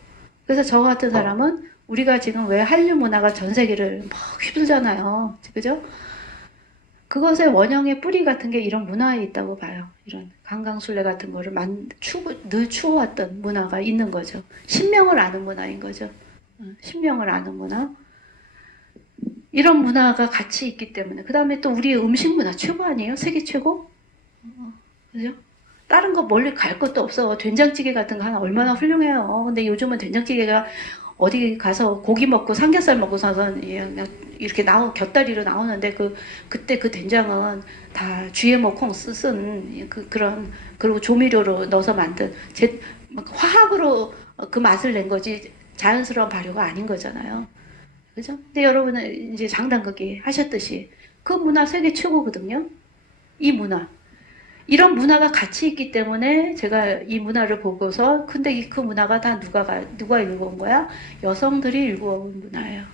그래서 저 같은 사람은 우리가 지금 왜 한류 문화가 전 세계를 막 휩쓸잖아요. 그죠? 그것의 원형의 뿌리 같은 게 이런 문화에 있다고 봐요. 이런 강강술래 같은 거를 늘 추어왔던 문화가 있는 거죠. 신명을 아는 문화인 거죠. 신명을 아는 문화. 이런 문화가 같이 있기 때문에. 그 다음에 또 우리의 음식 문화 최고 아니에요? 세계 최고? 그죠? 다른 거 멀리 갈 것도 없어. 된장찌개 같은 거 하나 얼마나 훌륭해요. 근데 요즘은 된장찌개가 어디 가서 고기 먹고 삼겹살 먹고 사서 이렇게 곁다리로 나오는데 그때 그 된장은 다 GMO 콩 쓴 그런 그리고 조미료로 넣어서 만든 화학으로 그 맛을 낸 거지 자연스러운 발효가 아닌 거잖아요. 그죠? 근데 여러분은 이제 장단극이 하셨듯이 그 문화 세계 최고거든요. 이 문화. 이런 문화가 같이 있기 때문에 제가 이 문화를 보고서 근데 그 문화가 다 누가 일궈온 거야? 여성들이 일궈온 문화예요.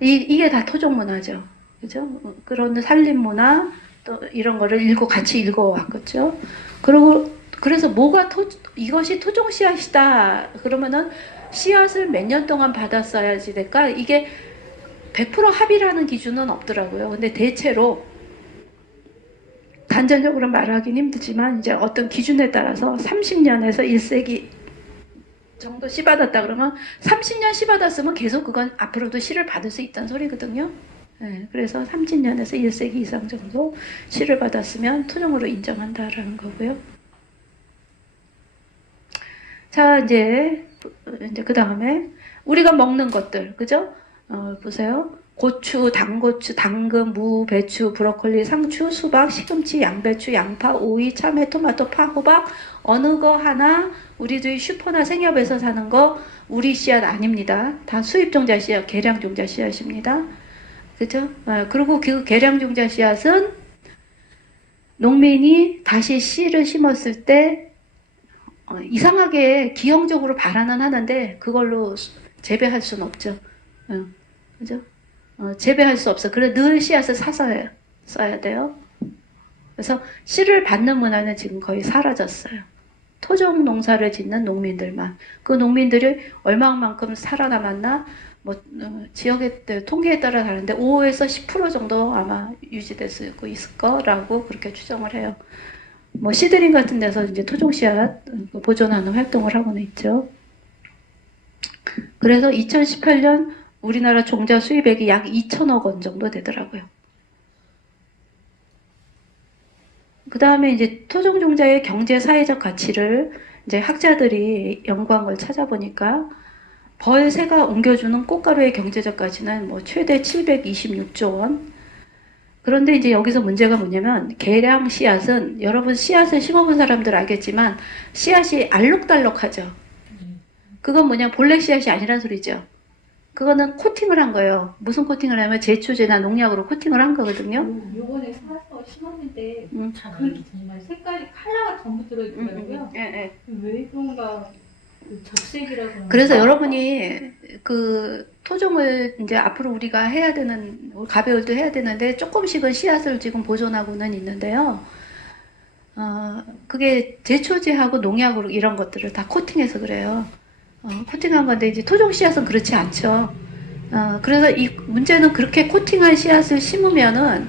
이게 다 토종 문화죠. 그죠? 그런 산림 문화 또 이런 거를 같이 읽어왔겠죠. 그리고 그래서 이것이 토종 씨앗이다. 그러면은 씨앗을 몇 년 동안 받았어야지 될까? 이게 100% 합의라는 기준은 없더라고요. 근데 대체로 단전적으로 말하기는 힘들지만 이제 어떤 기준에 따라서 30년에서 1세기 정도 씨 받았다 그러면 30년 씨 받았으면 계속 그건 앞으로도 씨를 받을 수 있다는 소리거든요. 네, 그래서 30년에서 1세기 이상 정도 씨를 받았으면 토종으로 인정한다라는 거고요. 자, 이제 그 다음에 우리가 먹는 것들, 그죠? 보세요. 고추, 당고추, 당근, 무, 배추, 브로콜리, 상추, 수박, 시금치, 양배추, 양파, 오이, 참외, 토마토, 파, 호박 어느 거 하나 우리들이 슈퍼나 생협에서 사는 거 우리 씨앗 아닙니다. 다 수입종자 씨앗, 계량종자 씨앗입니다. 그죠? 그리고 그 계량종자 씨앗은 농민이 다시 씨를 심었을 때 이상하게 기형적으로 발화는 하는데 그걸로 재배할 수는 없죠. 그죠? 재배할 수 없어. 그래 늘 씨앗을 사서 써야 돼요. 그래서 씨를 받는 문화는 지금 거의 사라졌어요. 토종 농사를 짓는 농민들만. 그 농민들이 얼마만큼 살아남았나? 뭐 지역의 통계에 따라 다른데 5에서 10% 정도 아마 유지될 수 있을 거라고 그렇게 추정을 해요. 뭐 시드림 같은 데서 이제 토종 씨앗 보존하는 활동을 하고는 있죠. 그래서 2018년 우리나라 종자 수입액이 약 2천억 원 정도 되더라고요. 그 다음에 이제 토종 종자의 경제 사회적 가치를 이제 학자들이 연구한 걸 찾아보니까 벌새가 옮겨주는 꽃가루의 경제적 가치는 뭐 최대 726조 원. 그런데 이제 여기서 문제가 뭐냐면 계량 씨앗은 여러분 씨앗을 심어본 사람들 알겠지만 씨앗이 알록달록하죠. 그건 뭐냐 본래 씨앗이 아니란 소리죠. 그거는 코팅을 한 거예요. 무슨 코팅을 하면 제초제나 농약으로 코팅을 한 거거든요. 요번에 사서 심었는데 자, 그렇게 정말 색깔이 컬러가 전부 들어있더라고요. 예. 왜 그런가 그 적색이라서. 그래서 여러분이 그 토종을 이제 앞으로 우리가 해야 되는 가배울도 해야 되는데 조금씩은 씨앗을 지금 보존하고는 있는데요. 그게 제초제하고 농약으로 이런 것들을 다 코팅해서 그래요. 코팅한 건데 이제 토종 씨앗은 그렇지 않죠. 그래서 이 문제는 그렇게 코팅한 씨앗을 심으면은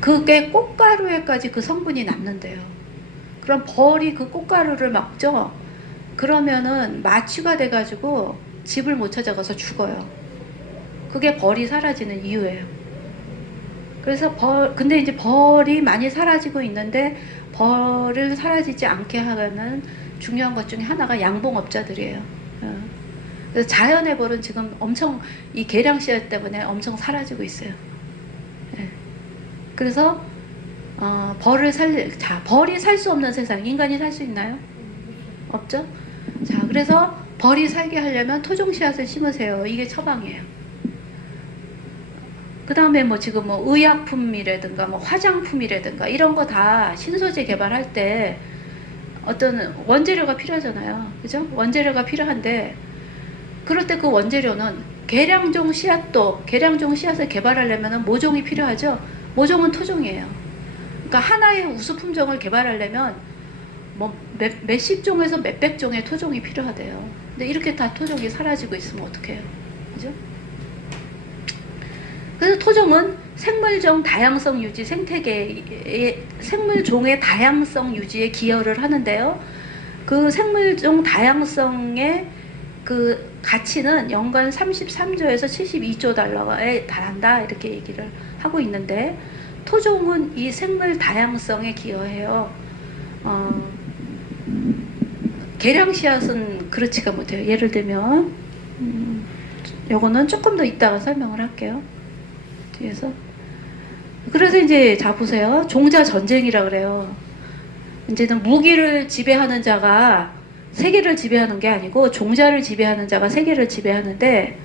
그게 꽃가루에까지 그 성분이 남는데요. 그럼 벌이 그 꽃가루를 먹죠. 그러면은 마취가 돼가지고 집을 못 찾아가서 죽어요. 그게 벌이 사라지는 이유예요. 그래서 근데 이제 벌이 많이 사라지고 있는데 벌을 사라지지 않게 하는 중요한 것 중에 하나가 양봉업자들이에요. 그래서 자연의 벌은 지금 엄청 이 계량 씨앗 때문에 엄청 사라지고 있어요. 그래서 벌이 살 수 없는 세상, 인간이 살 수 있나요? 없죠? 자, 그래서 벌이 살게 하려면 토종 씨앗을 심으세요. 이게 처방이에요. 그 다음에 뭐 지금 뭐 의약품이라든가 뭐 화장품이라든가 이런 거 다 신소재 개발할 때 어떤 원재료가 필요하잖아요. 그죠? 원재료가 필요한데 그럴 때 그 원재료는 계량종 씨앗을 개발하려면 모종이 필요하죠. 모종은 토종이에요. 그러니까 하나의 우수 품종을 개발하려면 뭐 몇십 종에서 몇백 종의 토종이 필요하대요. 근데 이렇게 다 토종이 사라지고 있으면 어떡해요? 그죠? 그래서 토종은 생물종 다양성 유지, 생태계의 생물종의 다양성 유지에 기여를 하는데요. 그 생물종 다양성의 그 가치는 연간 33조에서 72조 달러에 달한다 이렇게 얘기를 하고 있는데 토종은 이 생물 다양성에 기여해요. 계량 씨앗은 그렇지가 못해요. 예를 들면 요거는 조금 더 이따가 설명을 할게요. 뒤에서. 그래서 이제 자 보세요. 종자 전쟁이라 그래요. 이제는 무기를 지배하는 자가 세계를 지배하는 게 아니고 종자를 지배하는 자가 세계를 지배하는데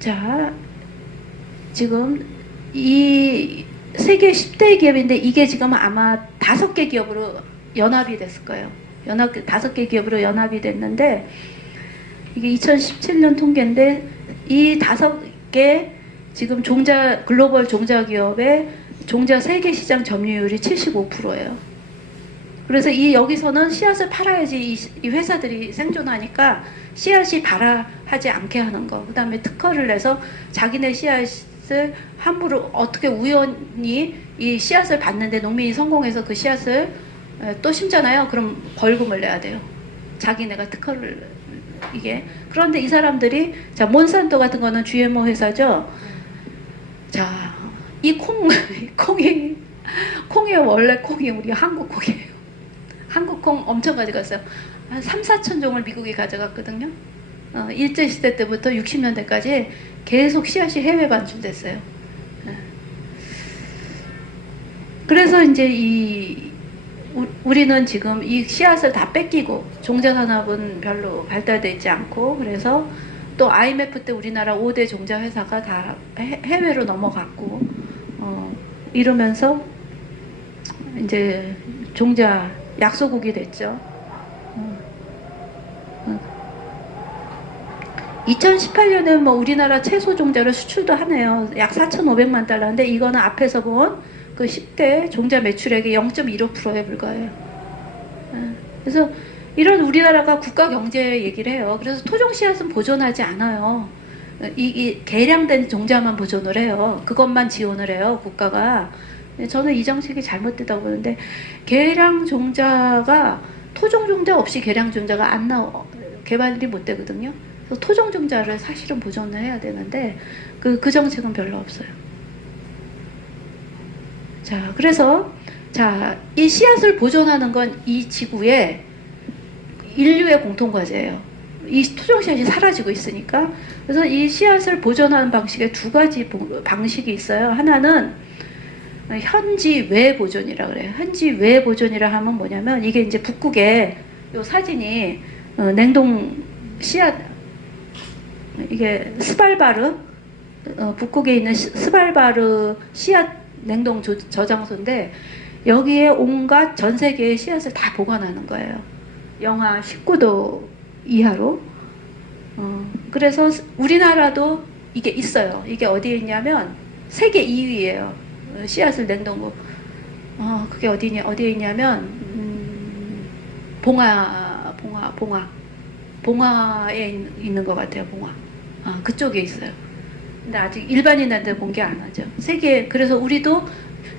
자 지금 이 세계 10대 기업인데 이게 지금 아마 5개 기업으로 연합이 됐을 거예요. 5개 기업으로 연합이 됐는데 이게 2017년 통계인데 이 5개 지금 글로벌 종자 기업의 종자 세계 시장 점유율이 75%예요. 그래서 여기서는 씨앗을 팔아야지 이 회사들이 생존하니까 씨앗이 발화하지 않게 하는 거. 그 다음에 특허를 내서 자기네 씨앗을 함부로 어떻게 우연히 이 씨앗을 받는데 농민이 성공해서 그 씨앗을 또 심잖아요. 그럼 벌금을 내야 돼요. 자기네가 특허를 이게 그런데 이 사람들이 자 몬산토 같은 거는 GMO 회사죠. 자 이 콩이 원래 콩이 우리 한국 콩이에요. 한국 콩 엄청 가져갔어요. 한 3, 4천 종을 미국이 가져갔거든요. 일제시대 때부터 60년대까지 계속 씨앗이 해외 반출됐어요. 그래서 이제 우리는 지금 이 씨앗을 다 뺏기고 종자산업은 별로 발달되어 있지 않고 그래서 또 IMF 때 우리나라 5대 종자 회사가 다 해외로 넘어갔고 이러면서 이제 종자 약소국이 됐죠. 2018년에 뭐 우리나라 채소 종자를 수출도 하네요. 약 4,500만 달러인데 이거는 앞에서 본 그 10대 종자 매출액의 0.15%에 불과해요. 그래서 이런 우리나라가 국가 경제 얘기를 해요. 그래서 토종 씨앗은 보존하지 않아요. 이 개량된 종자만 보존을 해요. 그것만 지원을 해요. 국가가. 저는 이 정책이 잘못됐다고 보는데 개량 종자가 토종 종자 없이 개량 종자가 안 개발이 못 되거든요. 그래서 토종 종자를 사실은 보존을 해야 되는데 그 정책은 별로 없어요. 자, 그래서 이 씨앗을 보존하는 건 이 지구의 인류의 공통 과제예요. 이 토종 씨앗이 사라지고 있으니까. 그래서 이 씨앗을 보존하는 방식에 두 가지 방식이 있어요. 하나는 현지 외 보존이라 그래요. 현지 외 보존이라 하면 뭐냐면 이게 이제 북극에 요 사진이 냉동 씨앗 이게 스발바르 북극에 있는 스발바르 씨앗 냉동 저장소인데 여기에 온갖 전 세계의 씨앗을 다 보관하는 거예요. 영하 19도 이하로. 그래서 우리나라도 이게 있어요. 이게 어디에 있냐면 세계 2위예요. 씨앗을 냉동고. 그게 어디에 있냐면 봉화에 있는 것 같아요. 봉화. 그쪽에 있어요. 근데 아직 일반인한테 공개 안 하죠. 그래서 우리도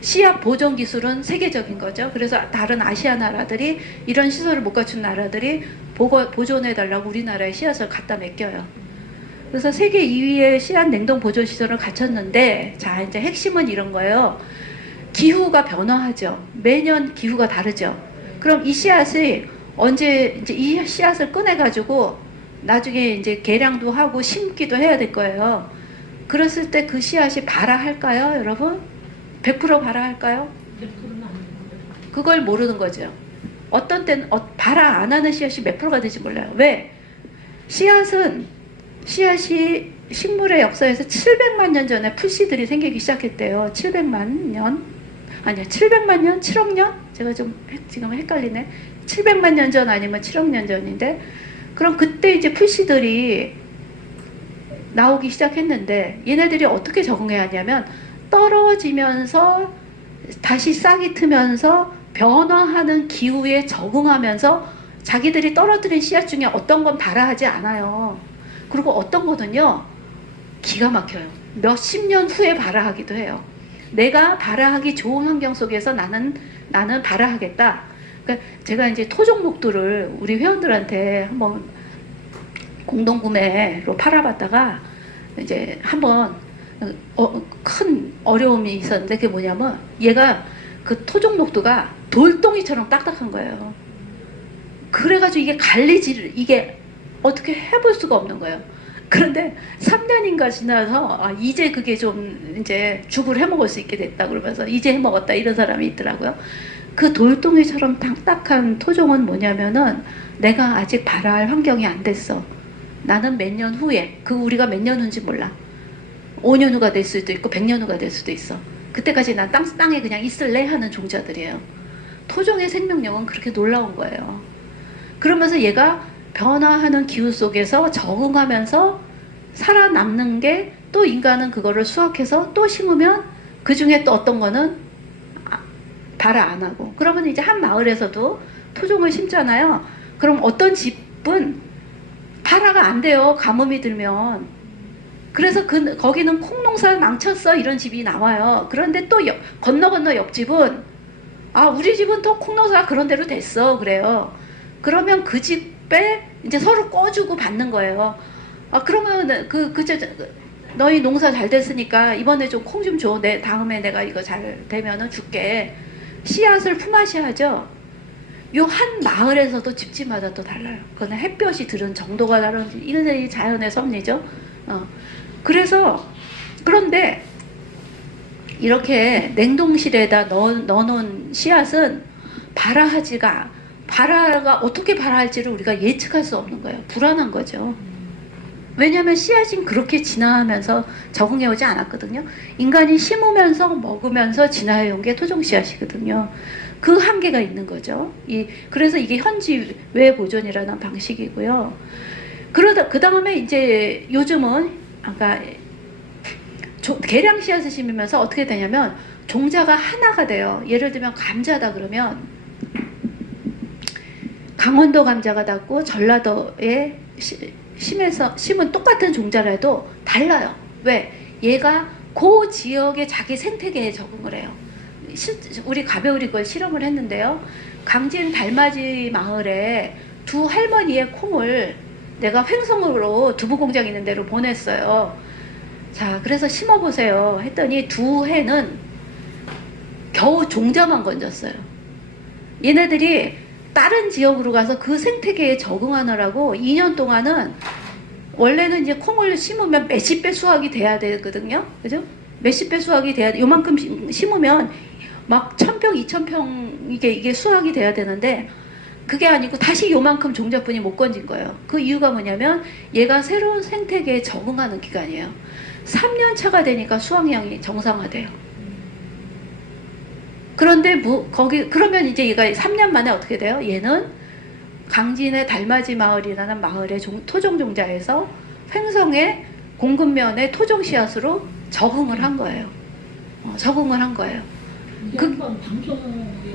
씨앗 보존 기술은 세계적인 거죠. 그래서 다른 아시아 나라들이 이런 시설을 못 갖춘 나라들이 보존해달라고 우리나라에 씨앗을 갖다 맡겨요. 그래서 세계 2위의 씨앗 냉동 보존 시설을 갖췄는데 자 이제 핵심은 이런 거예요. 기후가 변화하죠. 매년 기후가 다르죠. 그럼 이 씨앗이 언제 이제 이 씨앗을 꺼내가지고 나중에 이제 개량도 하고 심기도 해야 될 거예요. 그랬을 때 그 씨앗이 발화할까요, 여러분? 100% 발화할까요? 100%는 안 되는데. 그걸 모르는 거죠. 어떤 때는 발화 안 하는 씨앗이 몇 프로가 될지 몰라요. 왜? 씨앗이 식물의 역사에서 700만 년 전에 풀씨들이 생기기 시작했대요. 700만 년? 아니야, 700만 년? 7억 년? 제가 지금 헷갈리네. 700만 년 전 아니면 7억 년 전인데 그럼 그때 이제 풀씨들이 나오기 시작했는데 얘네들이 어떻게 적응해야 하냐면 떨어지면서 다시 싹이 트면서 변화하는 기후에 적응하면서 자기들이 떨어뜨린 씨앗 중에 어떤 건 발화하지 않아요. 그리고 어떤 거는요 기가 막혀요. 몇십 년 후에 발화하기도 해요. 내가 발화하기 좋은 환경 속에서 나는 발화하겠다. 그러니까 제가 이제 토종목들을 우리 회원들한테 한번 공동구매로 팔아봤다가 이제 한번 큰 어려움이 있었는데 그게 뭐냐면 얘가 그 토종목두가 돌덩이처럼 딱딱한 거예요. 그래가지고 이게 어떻게 해볼 수가 없는 거예요. 그런데 3년인가 지나서 이제 그게 좀 이제 죽을 해먹을 수 있게 됐다 그러면서 이제 해먹었다 이런 사람이 있더라고요. 그 돌덩이처럼 딱딱한 토종은 뭐냐면은 내가 아직 발화할 환경이 안 됐어. 나는 몇 년 후에 우리가 몇 년 후인지 몰라. 5년 후가 될 수도 있고 100년 후가 될 수도 있어. 그때까지 난 땅에 그냥 있을래 하는 종자들이에요. 토종의 생명력은 그렇게 놀라운 거예요. 그러면서 얘가 변화하는 기후 속에서 적응하면서 살아남는 게 또 인간은 그거를 수확해서 또 심으면 그 중에 또 어떤 거는 발화 안 하고 그러면 이제 한 마을에서도 토종을 심잖아요. 그럼 어떤 집은 발화가 안 돼요. 가뭄이 들면. 그래서 거기는 콩농사 망쳤어 이런 집이 나와요. 그런데 또 건너 옆집은 우리 집은 또 콩농사 그런 대로 됐어 그래요. 그러면 그 집 빼 이제 서로 꿔주고 받는 거예요. 아 그러면 너희 농사 잘 됐으니까 이번에 좀 콩 좀 줘. 다음에 내가 이거 잘 되면은 줄게. 씨앗을 품앗이하죠. 요 한 마을에서도 집집마다 또 달라요. 그거는 햇볕이 들은 정도가 다른지 이런 자연의 섭리죠. 그런데 이렇게 냉동실에다 넣어놓은 씨앗은 발화가 어떻게 발화할지를 우리가 예측할 수 없는 거예요. 불안한 거죠. 왜냐하면 씨앗은 그렇게 진화하면서 적응해오지 않았거든요. 인간이 심으면서 먹으면서 진화해온 게 토종 씨앗이거든요. 그 한계가 있는 거죠. 그래서 이게 현지 외 보존이라는 방식이고요. 그 다음에 이제 요즘은 아까 계량 씨앗을 심으면서 어떻게 되냐면 종자가 하나가 돼요. 예를 들면 감자다 그러면 강원도 감자가 닿고 전라도에 심은 똑같은 종자라도 달라요. 왜? 얘가 그 지역의 자기 생태계에 적응을 해요. 우리 가베우리 걸 실험을 했는데요. 강진 달맞이 마을에 두 할머니의 콩을 내가 횡성으로 두부 공장 있는 데로 보냈어요. 자, 그래서 심어보세요. 했더니 두 해는 겨우 종자만 건졌어요. 얘네들이 다른 지역으로 가서 그 생태계에 적응하느라고 2년 동안은 원래는 이제 콩을 심으면 몇십 배 수확이 돼야 되거든요. 그죠? 몇십 배 수확이 돼야 돼. 요만큼 심으면 막 1000평, 2000평 이게 수확이 돼야 되는데 그게 아니고 다시 요만큼 종자뿐이 못 건진 거예요. 그 이유가 뭐냐면 얘가 새로운 생태계에 적응하는 기간이에요. 3년 차가 되니까 수확량이 정상화돼요. 그런데 그러면 이제 얘가 3년 만에 어떻게 돼요? 얘는 강진의 달맞이 마을이라는 마을의 토종 종자에서 횡성의 공급면의 토종 씨앗으로 적응을 한 거예요. 적응을 한 거예요. 이게 한번 방송에